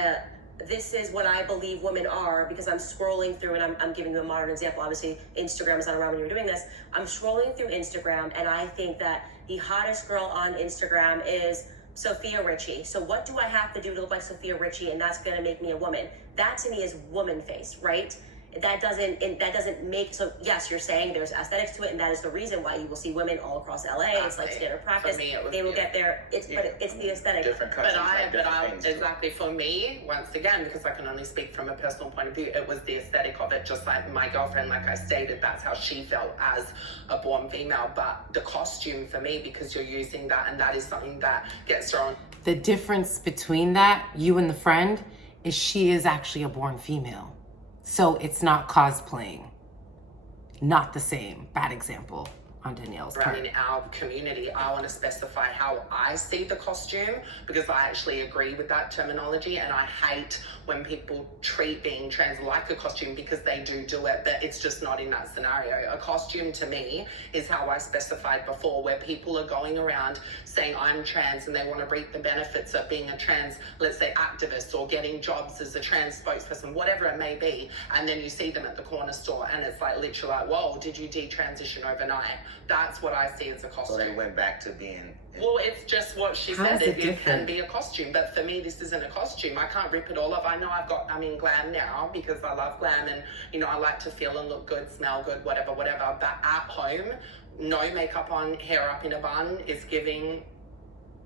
this is what I believe women are because I'm scrolling through, and I'm giving you a modern example. Obviously, Instagram is not around when you're doing this. I'm scrolling through Instagram, and I think that the hottest girl on Instagram is Sophia Richie. So what do I have to do to look like Sophia Richie, and that's going to make me a woman? That to me is woman face, right? That doesn't make, so yes, you're saying there's aesthetics to it, and that is the reason why you will see women all across LA. It's like Exactly. standard practice. For me, it was They will beautiful. get there. But it's the aesthetic. different countries like different things. Exactly, for me, once again, because I can only speak from a personal point of view, it was the aesthetic of it. Just like my girlfriend, like I stated, that's how she felt as a born female. But the costume for me, because you're using that, and that is something that gets thrown. The difference between that, you and the friend, is she is actually a born female. So it's not cosplaying. Not the same. Bad example on Danielle's part. In our community, I want to specify how I see the costume, because I actually agree with that terminology, and I hate when people treat being trans like a costume, because they do it, but it's just not in that scenario. A costume to me is how I specified before, where people are going around saying I'm trans and they want to reap the benefits of being a trans, let's say, activist, or getting jobs as a trans spokesperson, whatever it may be, and then you see them at the corner store and it's like literally like, whoa, did you detransition overnight? That's what I see as a costume. So they went back to being. Well, it's just what she How said. is it It can different? be a costume, but for me, this isn't a costume. I can't rip it all off. I know I'm in glam now because I love glam, and I like to feel and look good, smell good, whatever. But at home, no makeup on, hair up in a bun is giving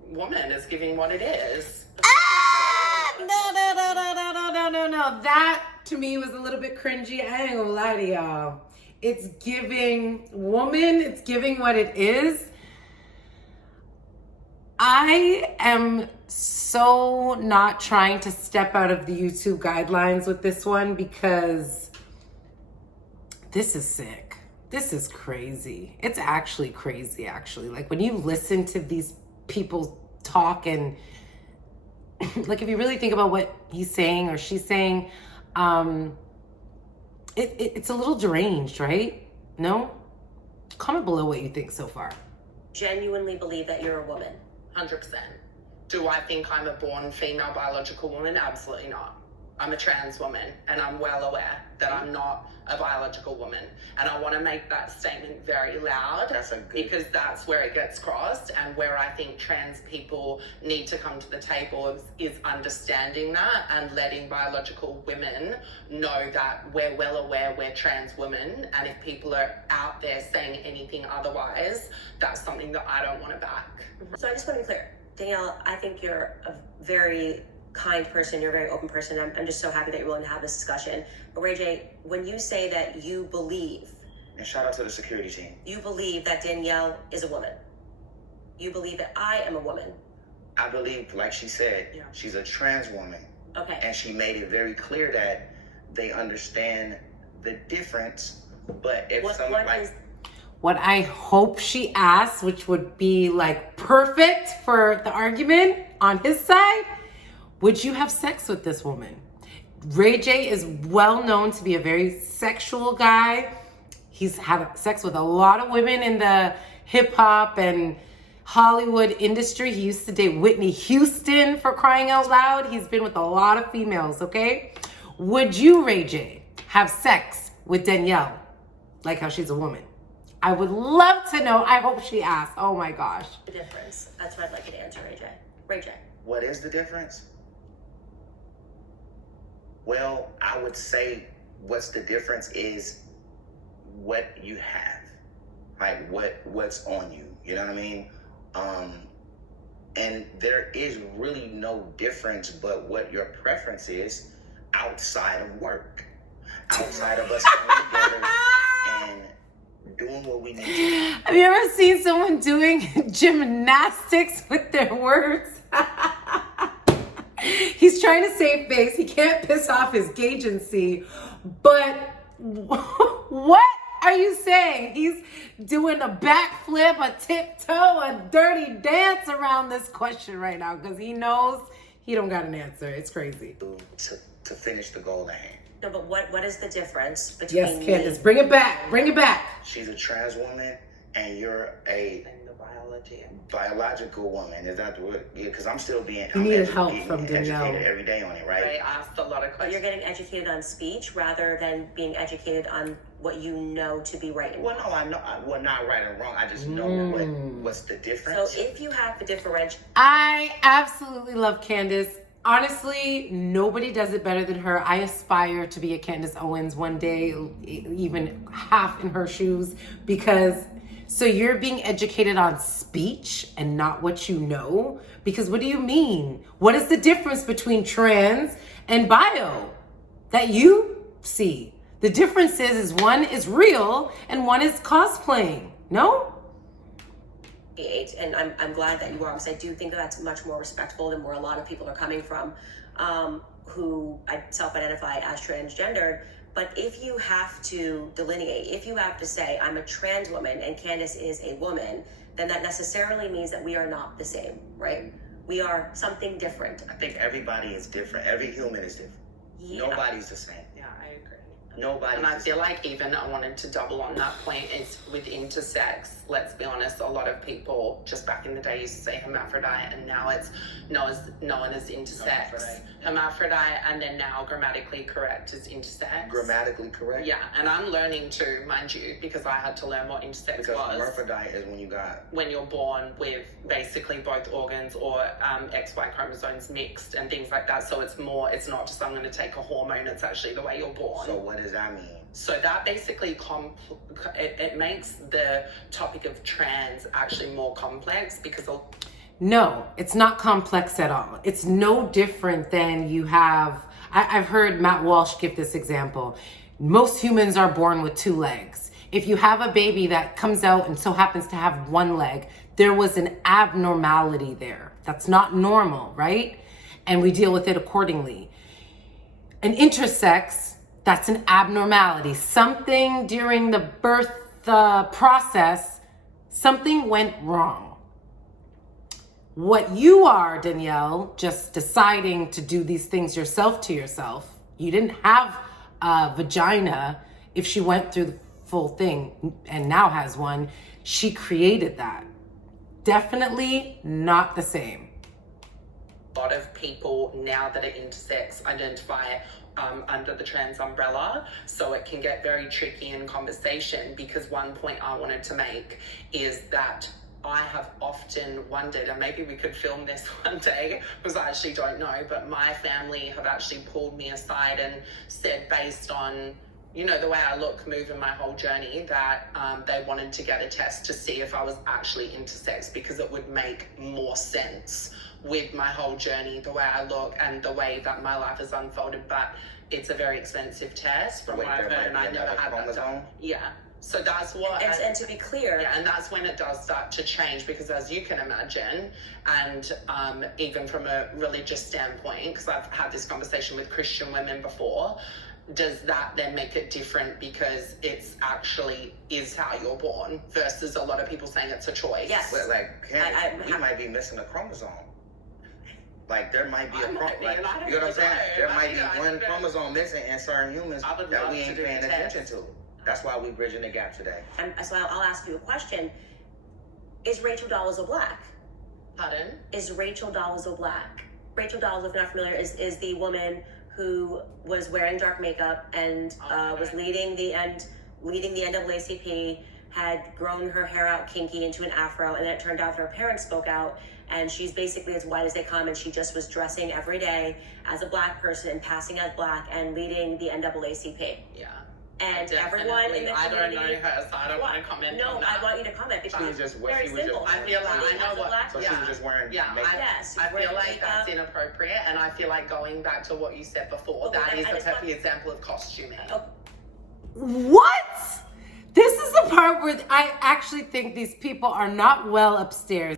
woman. Is giving what it is. No. That to me was a little bit cringy. I ain't gonna lie to y'all. It's giving woman, it's giving what it is. I am so not trying to step out of the YouTube guidelines with this one, because this is sick. This is crazy. It's actually crazy, actually. Like, when you listen to these people talk, and like, if you really think about what he's saying or she's saying, it's a little deranged, right? No? Comment below what you think so far. Genuinely believe that you're a woman. 100%. Do I think I'm a born female biological woman? Absolutely not. I'm a trans woman, and I'm well aware that I'm not a biological woman. And I want to make that statement very loud, because that's where it gets crossed, and where I think trans people need to come to the table is understanding that, and letting biological women know that we're well aware we're trans women, and if people are out there saying anything otherwise, that's something that I don't want to back. So I just want to be clear, Danielle, I think you're a very kind person. You're a very open person. I'm just so happy that you're willing to have this discussion. But Ray J, when you say that you believe, And shout out to the security team. you believe that Danielle is a woman. You believe that I am a woman. I believe, like she said, Yeah. she's a trans woman. Okay. And she made it very clear that they understand the difference. But if someone like What I hope she asks, which would be like perfect for the argument on his side, would you have sex with this woman? Ray J is well known to be a very sexual guy. He's had sex with a lot of women in the hip hop and Hollywood industry. He used to date Whitney Houston, for crying out loud. He's been with a lot of females, okay? Would you, Ray J, have sex with Danielle, like how she's a woman? I would love to know. I hope she asks. Oh my gosh. The difference. That's what I'd like you to answer, AJ. Ray J. What is the difference? Well, I would say what's the difference is what you have, like what's on you. You know what I mean? And there is really no difference but what your preference is outside of work, outside of us coming together and doing what we need to do. Have you ever seen someone doing gymnastics with their words? He's trying to save face. He can't piss off his agency. But what are you saying? He's doing a backflip, a tiptoe, a dirty dance around this question right now because he knows he don't got an answer. It's crazy. To finish the goal at hand. No, but what is the difference between Yes, Candace, bring it back. Bring it back. She's a trans woman and you're a biological woman. Is that the word? Yeah, because I'm still being help from Danielle educated every day on it, right? I asked a lot of But questions. you're getting educated on speech rather than being educated on what you know to be right and Well, wrong. no, I know. Well, not right or wrong. I just know what's the So difference. if you have the differential, I absolutely love Candace. Honestly, nobody does it better than her. I aspire to be a Candace Owens one day, even half in her shoes, because so you're being educated on speech and not what you know? Because what do you mean? What is the difference between trans and bio that you see? The difference is one is real and one is cosplaying. No? and I'm glad that you are, because I do think that that's much more respectful than where a lot of people are coming from, who self-identify as transgendered. But if you have to delineate, if you have to say, I'm a trans woman and Candace is a woman, then that necessarily means that we are not the same, right? We are something different. I think everybody is different. Every human is different. Yeah. Nobody's the same. Yeah, I agree. Nobody's And I the feel same. like even I wanted to double on that point is with intersex, let's be honest, a lot of people just back in the day used to say hermaphrodite and now it's known as intersex. Hermaphrodite and then now grammatically correct is intersex. Grammatically correct? Yeah, and I'm learning too, mind you, because I had to learn what intersex Because was. hermaphrodite is when you got... When you're born with basically both organs or XY chromosomes mixed and things like that. So it's not just I'm going to take a hormone, it's actually the way you're born. So what does that mean? So that basically it makes the topic of trans actually more complex because No, it's not complex at all. It's no different than you have. I've heard Matt Walsh give this example. Most humans are born with 2 legs. If you have a baby that comes out and so happens to have 1 leg, there was an abnormality there. That's not normal, right? And we deal with it accordingly. An intersex, that's an abnormality. Something during the birth process, something went wrong. What you are, Danielle, just deciding to do these things yourself to yourself. You didn't have a vagina if she went through the full thing and now has one. She created that. Definitely not the same. a lot of people now that are intersex identify under the trans umbrella, so it can get very tricky in conversation, because one point I wanted to make is that I have often wondered, and maybe we could film this one day, because I actually don't know, but my family have actually pulled me aside and said, based on, you know, the way I look, moving my whole journey, that they wanted to get a test to see if I was actually intersex, because it would make more sense with my whole journey, the way I look and the way that my life has unfolded. But it's a very expensive test from what I've heard, and I never had that done. Yeah. So that's what... And to be clear... Yeah, and that's when it does start to change, because as you can imagine, and even from a religious standpoint, because I've had this conversation with Christian women before, does that then make it different because it's actually is how you're born, versus a lot of people saying it's a choice? Yes. But like, we might be missing a chromosome. Like, there might be a chromosome. Like, you know what I'm saying? There might be one chromosome missing in certain humans that we ain't paying attention to. That's why we're bridging the gap today. So I'll ask you a question. Is Rachel Dolezal black? Pardon? Is Rachel Dolezal black? Rachel Dolezal, if you're not familiar, is the woman who was wearing dark makeup and was leading the NAACP, had grown her hair out kinky into an afro, and then it turned out that her parents spoke out, and she's basically as white as they come, and she just was dressing every day as a black person and passing as black and leading the NAACP. Yeah. And everyone in the I don't community, know her, so I don't want to comment on that. I want you to comment because She was just very she was simple. just I feel like I know what. so she was just wearing makeup. I feel like that's inappropriate, and I feel like going back to what you said before, that is the perfect example of costuming. What? This is the part where I actually think these people are not well upstairs.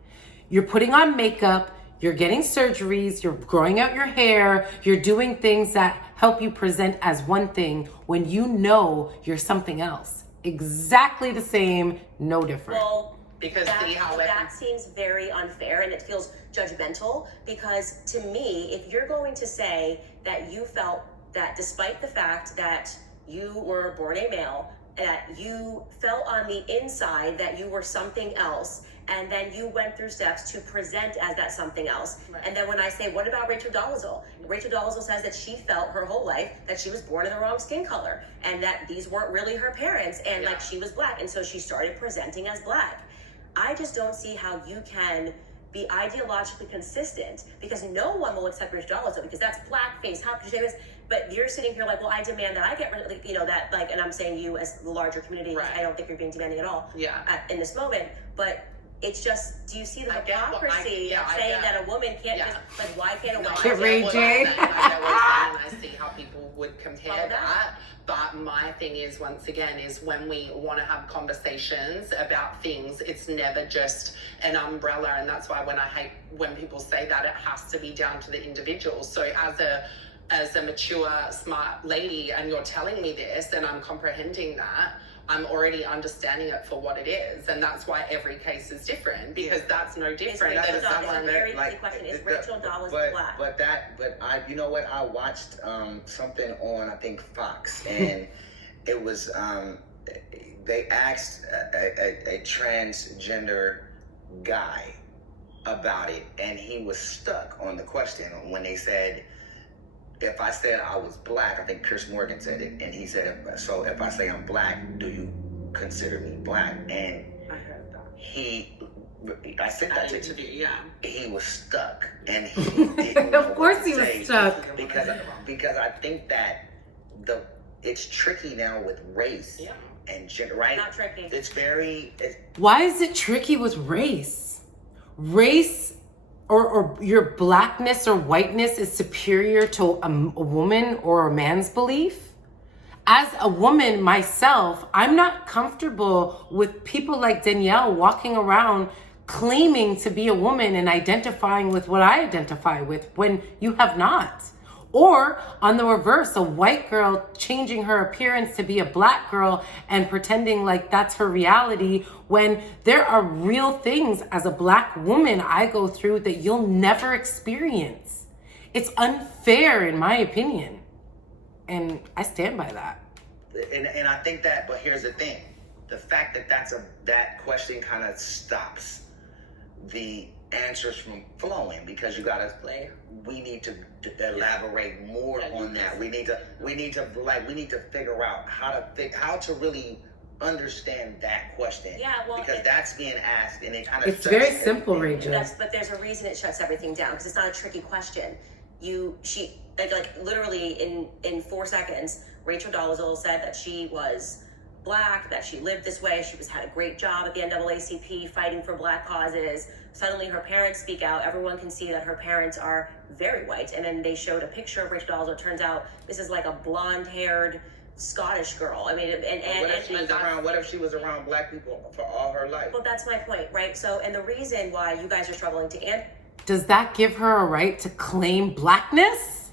You're putting on makeup, you're getting surgeries, you're growing out your hair, you're doing things that help you present as one thing when you know you're something else. Exactly the same, no different. Well, because that seems very unfair, and it feels judgmental, because to me, if you're going to say that you felt that despite the fact that you were born a male, that you felt on the inside that you were something else, and then you went through steps to present as that something else. Right. And then when I say, what about Rachel Dolezal? Rachel Dolezal says that she felt her whole life that she was born in the wrong skin color, and that these weren't really her parents, and like she was black, and so she started presenting as black. I just don't see how you can be ideologically consistent, because no one will accept Rachel Dolezal because that's blackface. How could you say this? But you're sitting here like, well, I demand that I get rid of, that, like, and I'm saying you as the larger community, right. I don't think you're being demanding at all in this moment. But it's just, do you see the hypocrisy of saying that a woman can't just, like, why can't a woman? Ray J. I see how people would compare that. But my thing is, once again, is when we want to have conversations about things, it's never just an umbrella. And that's why when I hate when people say that, it has to be down to the individual. So as a mature, smart lady, and you're telling me this, and I'm comprehending that, I'm already understanding it for what it is. And that's why every case is different, because that's no different than someone. It's a very easy question. Is Rachel Dolezal black? But I, you know what? I watched something on, I think, Fox, and it was, they asked a transgender guy about it, and he was stuck on the question when they said, if I said I was black, I think Pierce Morgan said it, and he said, so if I say I'm black, do you consider me black? And I heard that. I said that to you. Yeah. He was stuck, and he didn't know of course he was stuck. Because I think that it's tricky now with race and gender, right? Not tricky. Why is it tricky with race? Race or your blackness or whiteness is superior to a woman or a man's belief? As a woman myself, I'm not comfortable with people like Danielle walking around claiming to be a woman and identifying with what I identify with when you have not. Or on the reverse, a white girl changing her appearance to be a black girl and pretending like that's her reality, when there are real things as a black woman I go through that you'll never experience. It's unfair in my opinion. And I stand by that. And I think that, but here's the thing. The fact that that question kind of stops the answers from flowing, because we need to elaborate more on that. We need to figure out how to really understand that question. Because that's being asked, and it kind of it's very simple, Rachel. But there's a reason it shuts everything down, because it's not a tricky question. She literally in 4 seconds, Rachel Dolezal said that she was black, that she lived this way, had a great job at the NAACP fighting for black causes. Suddenly her parents speak out. Everyone can see that her parents are very white. And then they showed a picture of Rachel Dolezal. It turns out this is like a blonde-haired Scottish girl. I mean, what if she was around black people for all her life? Well, that's my point, right? So, and the reason why you guys are struggling to answer. Does that give her a right to claim blackness?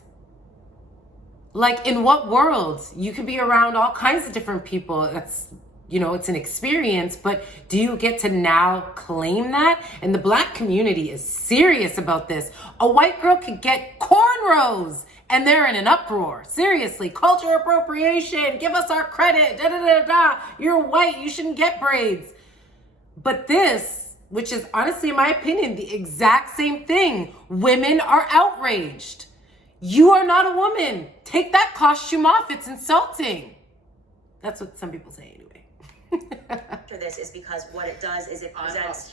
Like, in what world? You could be around all kinds of different people. That's, it's an experience, but do you get to now claim that? And the black community is serious about this. A white girl could get cornrows and they're in an uproar. Seriously, culture appropriation, give us our credit, You're white, you shouldn't get braids. But this, which is honestly, in my opinion, the exact same thing, women are outraged. You are not a woman. Take that costume off. It's insulting. That's what some people say anyway. After this is because what it does is it presents,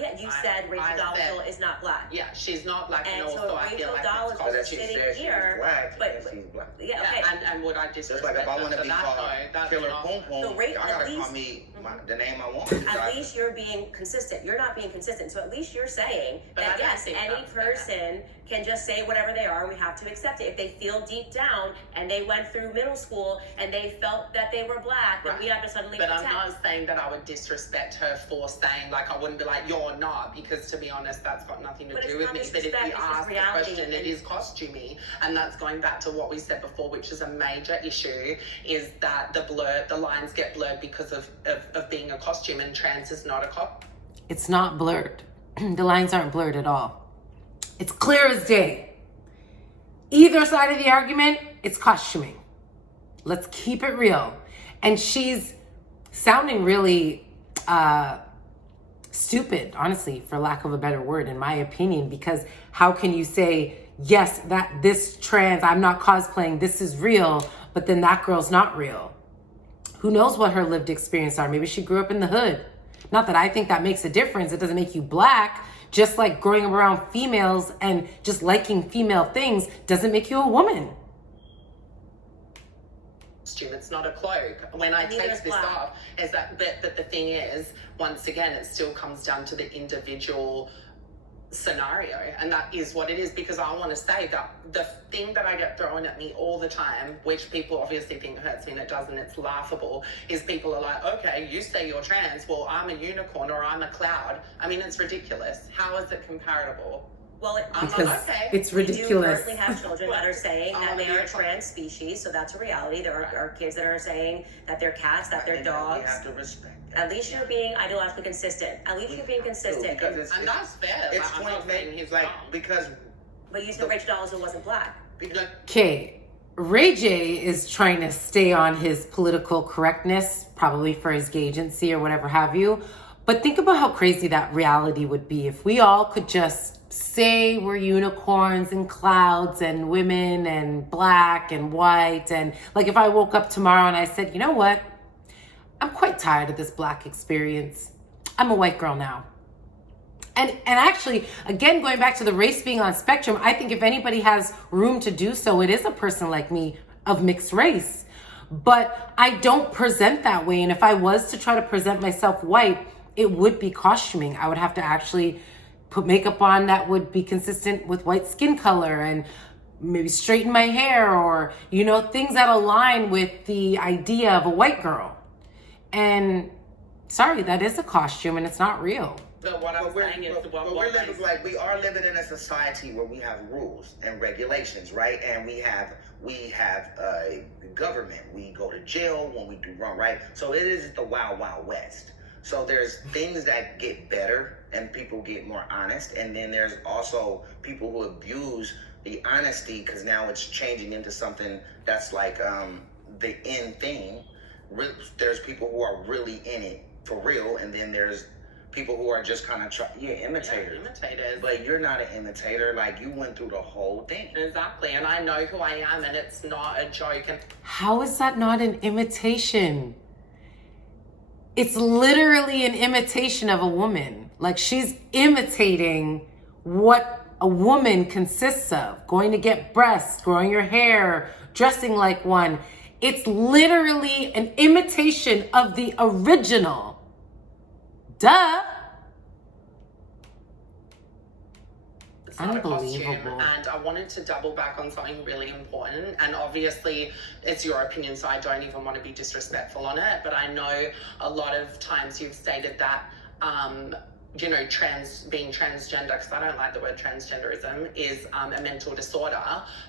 yeah, you said Rachel Dolezal is not black. Yeah, she's not black, And also so I feel Rachel like Dolezal it's is she sitting said she here, was black, but she's black. yeah, okay. and would I Just disrespect like if I her want to for be that? called No, that's Killer not. Poom Poom, So y'all at gotta least- call me the name I want. At least you're being consistent. You're not being consistent. So at least you're saying But that I don't yes, think any that's fair. person can just say whatever they are and we have to accept it. If they feel deep down and they went through middle school and they felt that they were black, then we have to suddenly But pretend. I'm not saying that I would disrespect her for saying, like, I wouldn't be like, you're not, because to be honest, that's got nothing to But do it's with not me. But if disrespect, you it's just ask the reality, question, it and- is costuming. And that's going back to what we said before, which is a major issue, is that the lines get blurred because of being a costume, and trans is not a costume. It's not blurred. The lines aren't blurred at all. It's clear as day. Either side of the argument, it's costuming. Let's keep it real. And she's sounding really stupid, honestly, for lack of a better word, in my opinion, because how can you say, yes, that this trans, I'm not cosplaying, this is real, but then that girl's not real? Who knows what her lived experience are? Maybe she grew up in the hood. Not that I think that makes a difference. It doesn't make you black. Just like growing up around females and just liking female things doesn't make you a woman. It's not a cloak. When I Neither is take this black. off, is that, but the thing is, once again, it still comes down to the individual scenario, and that is what it is. Because I want to say that the thing that I get thrown at me all the time, which people obviously think hurts me and it doesn't, it's laughable, is people are like, okay, you say you're trans, well, I'm a unicorn or I'm a cloud. I mean, it's ridiculous. How is it comparable? Well, Because okay. it's we do ridiculous. currently have children that are saying that they are a trans species, so that's a reality. There are kids that are saying that they're cats, that they're And dogs. We have to respect that. At least you're being ideologically consistent. At least you're being consistent. Because it's And that's fair. it's Like, I'm not saying he's like wrong. because But you said Rachel Dolezal wasn't black. Okay, Ray J is trying to stay on his political correctness, probably for his gay agency or whatever have you. But think about how crazy that reality would be if we all could just say we're unicorns and clouds and women and black and white. And like if I woke up tomorrow and I said, you know what? I'm quite tired of this black experience. I'm a white girl now. And actually, again, going back to the race being on spectrum, I think if anybody has room to do so, it is a person like me of mixed race. But I don't present that way. And if I was to try to present myself white, it would be costuming. I would have to actually put makeup on that would be consistent with white skin color and maybe straighten my hair or, you know, things that align with the idea of a white girl. And sorry, that is a costume and it's not real. But what I'm saying is, we are living in a society where we have rules and regulations, right? And we have government. We go to jail when we do wrong, right? So it is the wild, wild west. So there's things that get better and people get more honest, and then there's also people who abuse the honesty because now it's changing into something that's like the in thing. There's people who are really in it for real, and then there's people who are just kind of imitators. Imitators. But you're not an imitator. Like, you went through the whole thing. Exactly, and I know who I am, and it's not a joke. And How is that not an imitation? It's literally an imitation of a woman. Like, she's imitating what a woman consists of. Going to get breasts, growing your hair, dressing like one. It's literally an imitation of the original. Duh. it's not a costume, Unbelievable. and I wanted to double back on something really important, and obviously it's your opinion, so I don't even want to be disrespectful on it, but I know a lot of times you've stated that you know, being transgender, because I don't like the word transgenderism, is a mental disorder,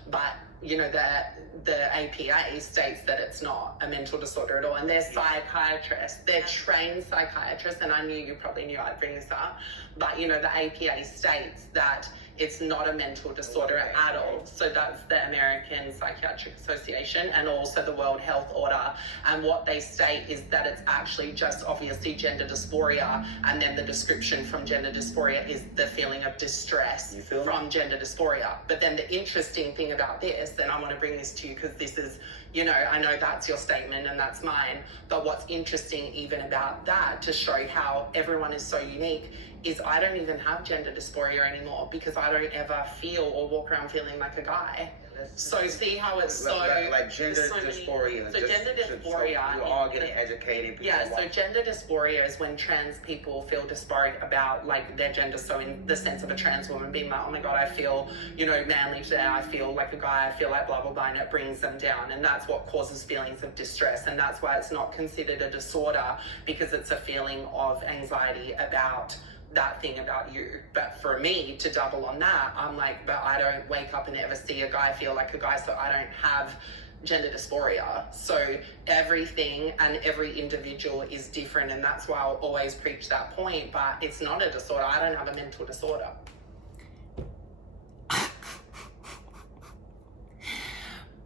but you know, the APA states that it's not a mental disorder at all, and they're psychiatrists, they're trained psychiatrists, and I knew you probably knew I'd bring this up, but you know, the APA states that It's not a mental disorder at all. So that's the American Psychiatric Association and also the World Health Order. And what they state is that it's actually just obviously gender dysphoria, and then the description from gender dysphoria is the feeling of distress from gender dysphoria. But then the interesting thing about this, and I want to bring this to you because this is, you know, I know that's your statement and that's mine, but what's interesting even about that, to show how everyone is so unique, is I don't even have gender dysphoria anymore because I don't ever feel or walk around feeling like a guy. So see how it's so like gender dysphoria. So gender dysphoria. We're all getting educated. Yeah. So gender dysphoria is when trans people feel dysphoric about like their gender. So in the sense of a trans woman being like, oh my god, I feel, you know, manly today. I feel like a guy. I feel like blah blah blah, and it brings them down, and that's what causes feelings of distress, and that's why it's not considered a disorder, because it's a feeling of anxiety about that thing about you. But for me to double on that, I'm like, but I don't wake up and ever see a guy feel like a guy, so I don't have gender dysphoria. So everything and every individual is different, and that's why I'll always preach that point. But it's not a disorder. I don't have a mental disorder.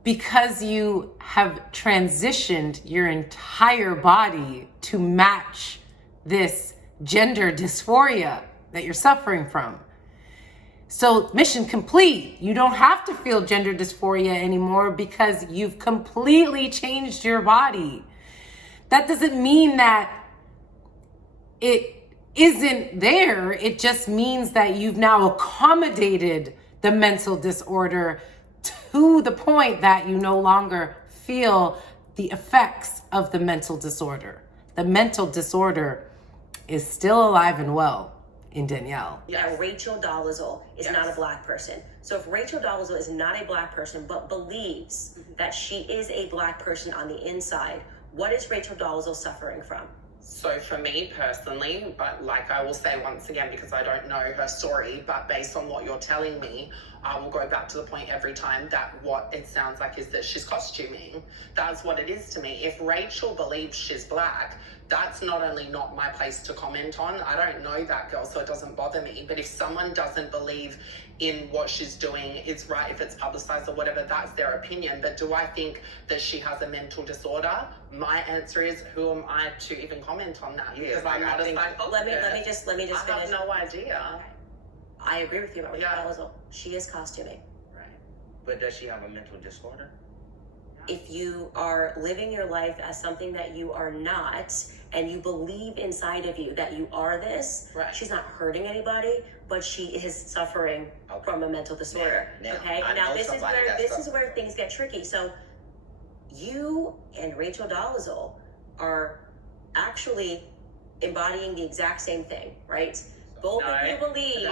Because you have transitioned your entire body to match this gender dysphoria that you're suffering from. So mission complete. You don't have to feel gender dysphoria anymore because you've completely changed your body. That doesn't mean that it isn't there. It just means that you've now accommodated the mental disorder to the point that you no longer feel the effects of the mental disorder. The mental disorder is still alive and well in Danielle. Yeah, Rachel Dolezal is not a black person. So if Rachel Dolezal is not a black person but believes that she is a black person on the inside, what is Rachel Dolezal suffering from? So for me personally, but like I will say once again, because I don't know her story, but based on what you're telling me, I will go back to the point every time that what it sounds like is that she's costuming. That's what it is to me. If Rachel believes she's black, that's not only not my place to comment on. I don't know that girl, so it doesn't bother me. But if someone doesn't believe in what she's doing is right, if it's publicized or whatever, that's their opinion. But do I think that she has a mental disorder? My answer is, who am I to even comment on that? Yeah, because I'm not a psychologist. Let me just I finish. have no idea. I agree with you about Rachel Dolezal. She is costuming. Right. But does she have a mental disorder? If you are living your life as something that you are not, and you believe inside of you that you are this, she's not hurting anybody, but she is suffering from a mental disorder. Now this is where things get tricky. So you and Rachel Dolezal are actually embodying the exact same thing, right? Both of you believe.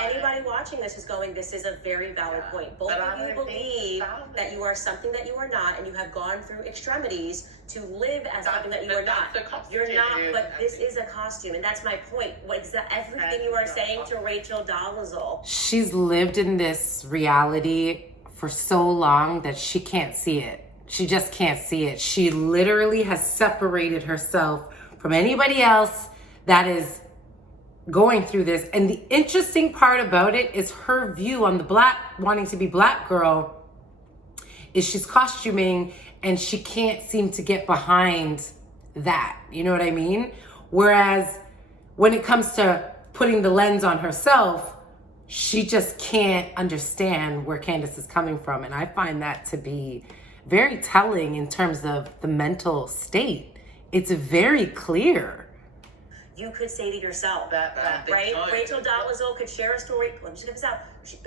Anybody watching this is going, this is a very valid point. Both of you believe that you are something that you are not, and you have gone through extremities to live as something that you are not. You're not, but this is a costume, and that's my point. Everything you are saying to Rachel Dolezal. She's lived in this reality for so long that she can't see it. She just can't see it. She literally has separated herself from anybody else that is going through this. And the interesting part about it is her view on the wanting to be black girl is she's costuming and she can't seem to get behind that. You know what I mean? Whereas when it comes to putting the lens on herself, she just can't understand where Candace is coming from. And I find that to be very telling in terms of the mental state. It's very clear. You could say to yourself, right? Rachel Dolezal could share a story. Let me just get this out.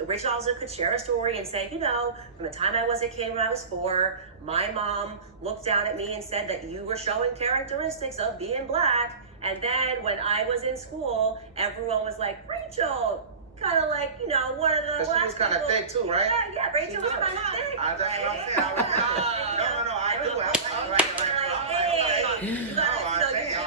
Rachel Dolezal could share a story and say, you know, from the time I was a kid when I was 4, my mom looked down at me and said that you were showing characteristics of being black. And then when I was in school, everyone was like, Rachel, kind of like, you know, one of the last. She was kind of thick too, right? Yeah, Rachel was kind of thick. That's what I'm saying. I do. You're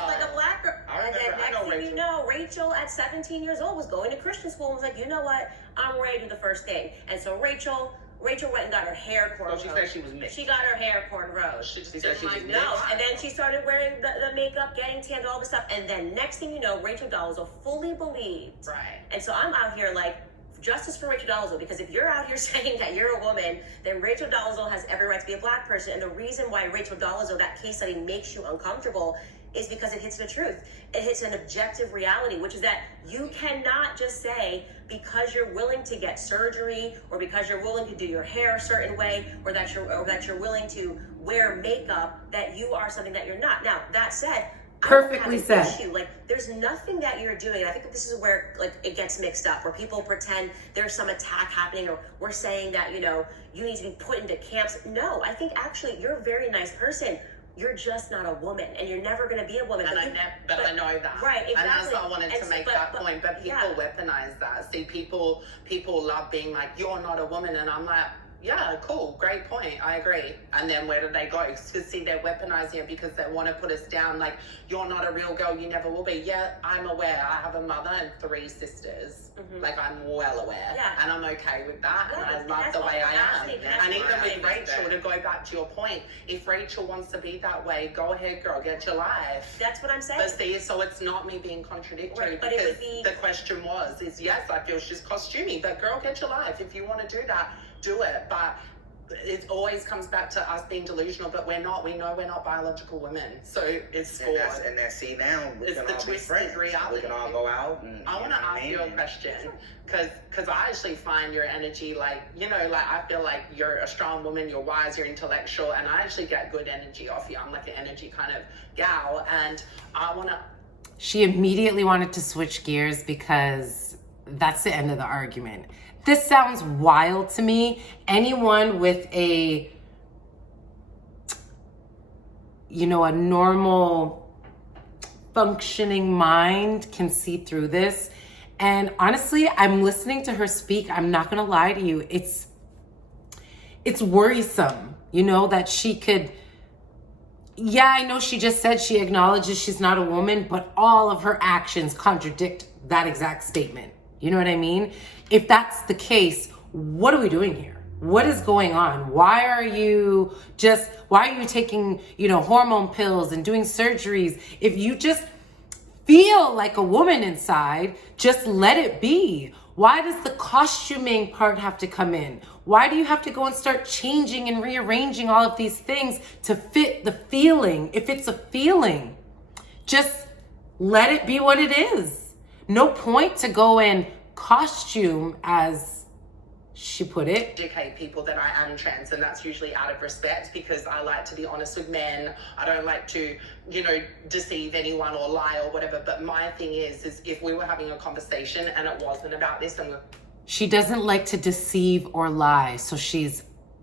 like a black girl. And then next thing you know, Rachel at 17 years old was going to Christian school and was like, you know what? I'm ready to do the first thing. And so Rachel Rachel went and got her hair cornrowed. So she said she was mixed. She got her hair cornrowed. She just She said didn't she was like mixed. No, and then she started wearing the makeup, getting tanned, all this stuff, and then next thing you know, Rachel Dolezal fully believed. Right. And so I'm out here like, justice for Rachel Dolezal, because if you're out here saying that you're a woman, then Rachel Dolezal has every right to be a black person. And the reason why Rachel Dolezal, that case study, makes you uncomfortable is because it hits the truth. It hits an objective reality, which is that you cannot just say because you're willing to get surgery or because you're willing to do your hair a certain way or that you're willing to wear makeup that you are something that you're not. Now, that said, Perfectly said. Issue. Like, there's nothing that you're doing. And I think that this is where like it gets mixed up, where people pretend there's some attack happening, or we're saying that, you know, you need to be put into camps. No, I think actually you're a very nice person. You're just not a woman, and you're never going to be a woman. And I know that. Right, exactly. And that's why I wanted to make that point. But people weaponize that. See, people love being like, you're not a woman, and I'm like, yeah, cool, great point, I agree. And then where do they go? Because see, they're weaponizing it because they want to put us down, like, you're not a real girl, you never will be. Yeah, I'm aware. I have a mother and 3 sisters. Like, I'm well aware. Yeah. And I'm okay with that. Yeah, and I love the way I am. And even with Rachel, that. to go back to your point, if Rachel wants to be that way, go ahead, girl, get your life. That's what I'm saying. But see, so it's not me being contradictory, Right, but it because would be- the question is yes, I feel she's costuming, but girl, get your life. If you want to do that, do it. But it always comes back to us being delusional, but we're not. We know we're not biological women, so it's And scored. that's see, now we It's can the all be twisted friends. reality. We can all go out. And, I want to ask you a question, because I actually find your energy, like, you know, like, I feel like you're a strong woman, you're wise, you're intellectual, and I actually get good energy off you. I'm like an energy kind of gal, and I want to... She immediately wanted to switch gears because that's the end of the argument. This sounds wild to me. Anyone with a, you know, a normal functioning mind can see through this. And honestly, I'm listening to her speak. I'm not gonna lie to you. It's worrisome, you know, that she could, yeah, I know she just said she acknowledges she's not a woman, but all of her actions contradict that exact statement. You know what I mean? If that's the case, what are we doing here? What is going on? Why are you taking, you know, hormone pills and doing surgeries? If you just feel like a woman inside, just let it be. Why does the costuming part have to come in? Why do you have to go and start changing and rearranging all of these things to fit the feeling? If it's a feeling, just let it be what it is. No point to go and costume, as she put it. Educate people that I am trans, and that's usually out of respect, because I like to be honest with men. I don't like to, you know, deceive anyone or lie or whatever. But my thing is if we were having a conversation and it wasn't about this, and She doesn't like to deceive or lie, so she's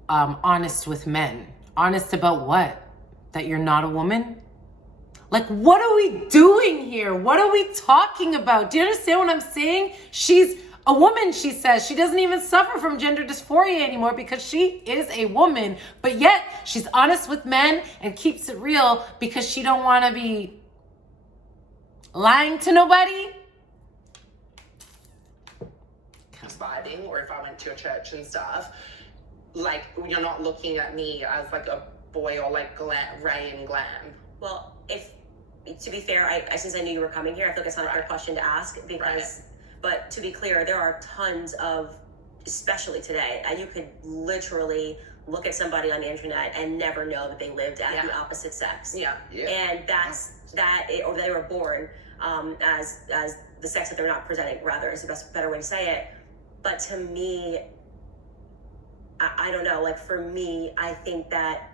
honest with men. Honest about what? That you're not a woman? Like, what are we doing here? What are we talking about? Do you understand what I'm saying? She's a woman, she says. She doesn't even suffer from gender dysphoria anymore because she is a woman. But yet, she's honest with men and keeps it real because she don't want to be lying to nobody. vibing, or if I went to your church and stuff, like, you're not looking at me as like a boy or like Ray and glam. Well, to be fair, since I knew you were coming here, I feel like it's not a fair question to ask because, but to be clear, there are tons of, especially today, you could literally look at somebody on the internet and never know that they lived as the opposite sex. Yeah. And or they were born as the sex that they're not presenting, rather, is the better way to say it. But to me, I don't know, like, for me, I think that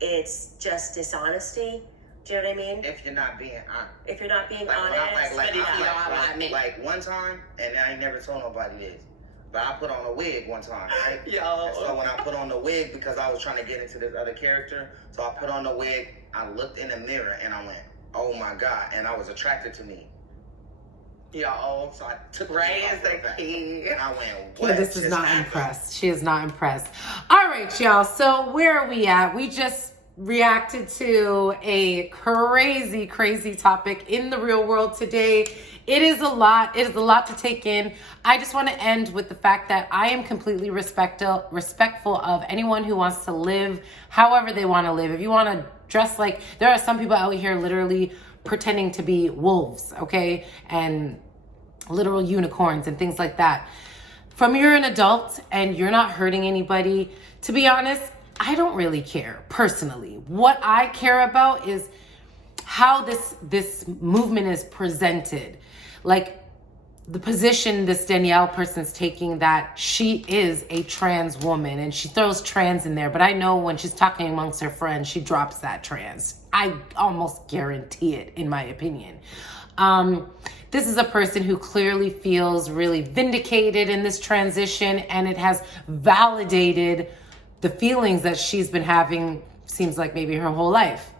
it's just dishonesty. Do you know what I mean? If you're not being honest. If you're not being like, honest. Like one time, and I ain't never told nobody this, but I put on a wig one time, right? Yo. And so when I put on the wig, because I was trying to get into this other character, so I put on the wig, I looked in the mirror and I went, oh my God, and I was attracted to me. Yo, So I took Ray is the key. and I went, what? Candace is just not happened? impressed. She is not impressed. All right, y'all. So where are we at? We just reacted to a crazy topic in the real world today. It is a lot. It is a lot to take in. I just want to end with the fact that I am completely respectful of anyone who wants to live however they want to live. If you want to dress like, there are some people out here literally pretending to be wolves, okay? And literal unicorns and things like that. From you're an adult and you're not hurting anybody, to be honest, I don't really care personally. What I care about is how this movement is presented. Like the position this Danielle person's taking, that she is a trans woman, and she throws trans in there, but I know when she's talking amongst her friends, she drops that trans. I almost guarantee it, in my opinion. This is a person who clearly feels really vindicated in this transition, and it has validated the feelings that she's been having, seems like maybe her whole life.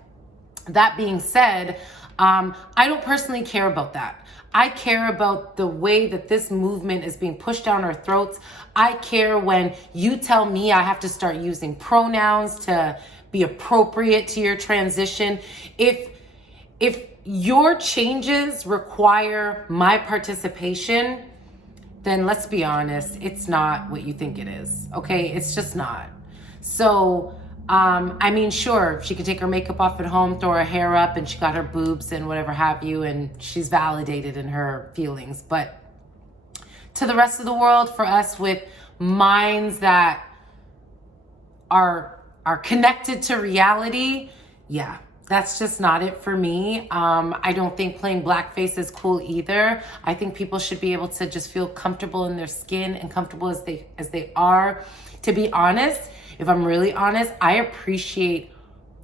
That being said, I don't personally care about that. I care about the way that this movement is being pushed down our throats. I care when you tell me I have to start using pronouns to be appropriate to your transition. If your changes require my participation, then let's be honest, it's not what you think it is, okay? It's just not. So, I mean, sure, she can take her makeup off at home, throw her hair up, and she got her boobs and whatever have you, and she's validated in her feelings. But to the rest of the world, for us with minds that are connected to reality, yeah, that's just not it for me. I don't think playing blackface is cool either. I think people should be able to just feel comfortable in their skin and comfortable as they are. To be honest, if I'm really honest, I appreciate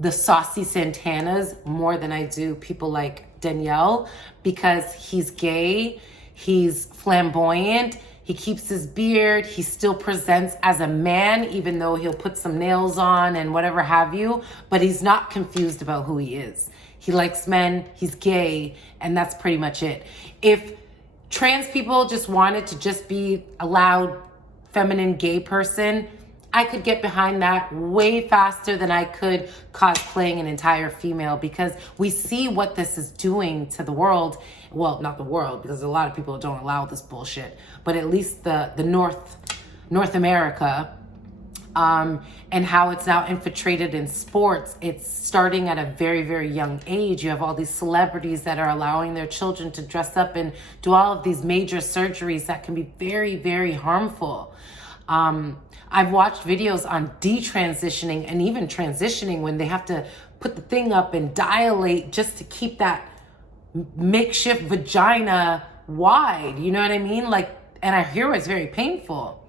the saucy Santanas more than I do people like Danielle, because he's gay, he's flamboyant, he keeps his beard, he still presents as a man, even though he'll put some nails on and whatever have you, but he's not confused about who he is. He likes men, he's gay, and that's pretty much it. If trans people just wanted to just be a loud, feminine, gay person, I could get behind that way faster than I could cosplaying an entire female, because we see what this is doing to the world. Well, not the world, because a lot of people don't allow this bullshit, but at least the North America, and how it's now infiltrated in sports. It's starting at a very, very young age. You have all these celebrities that are allowing their children to dress up and do all of these major surgeries that can be very, very harmful. I've watched videos on detransitioning and even transitioning when they have to put the thing up and dilate just to keep that makeshift vagina wide. You know what I mean? Like, and I hear it's very painful.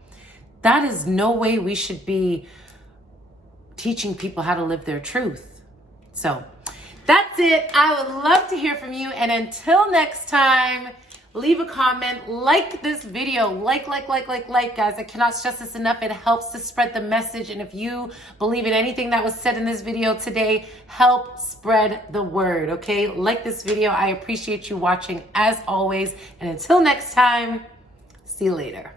That is no way we should be teaching people how to live their truth. So that's it. I would love to hear from you. And until next time, leave a comment, like this video, like, guys. I cannot stress this enough. It helps to spread the message. And if you believe in anything that was said in this video today, help spread the word, okay? Like this video. I appreciate you watching as always. And until next time, see you later.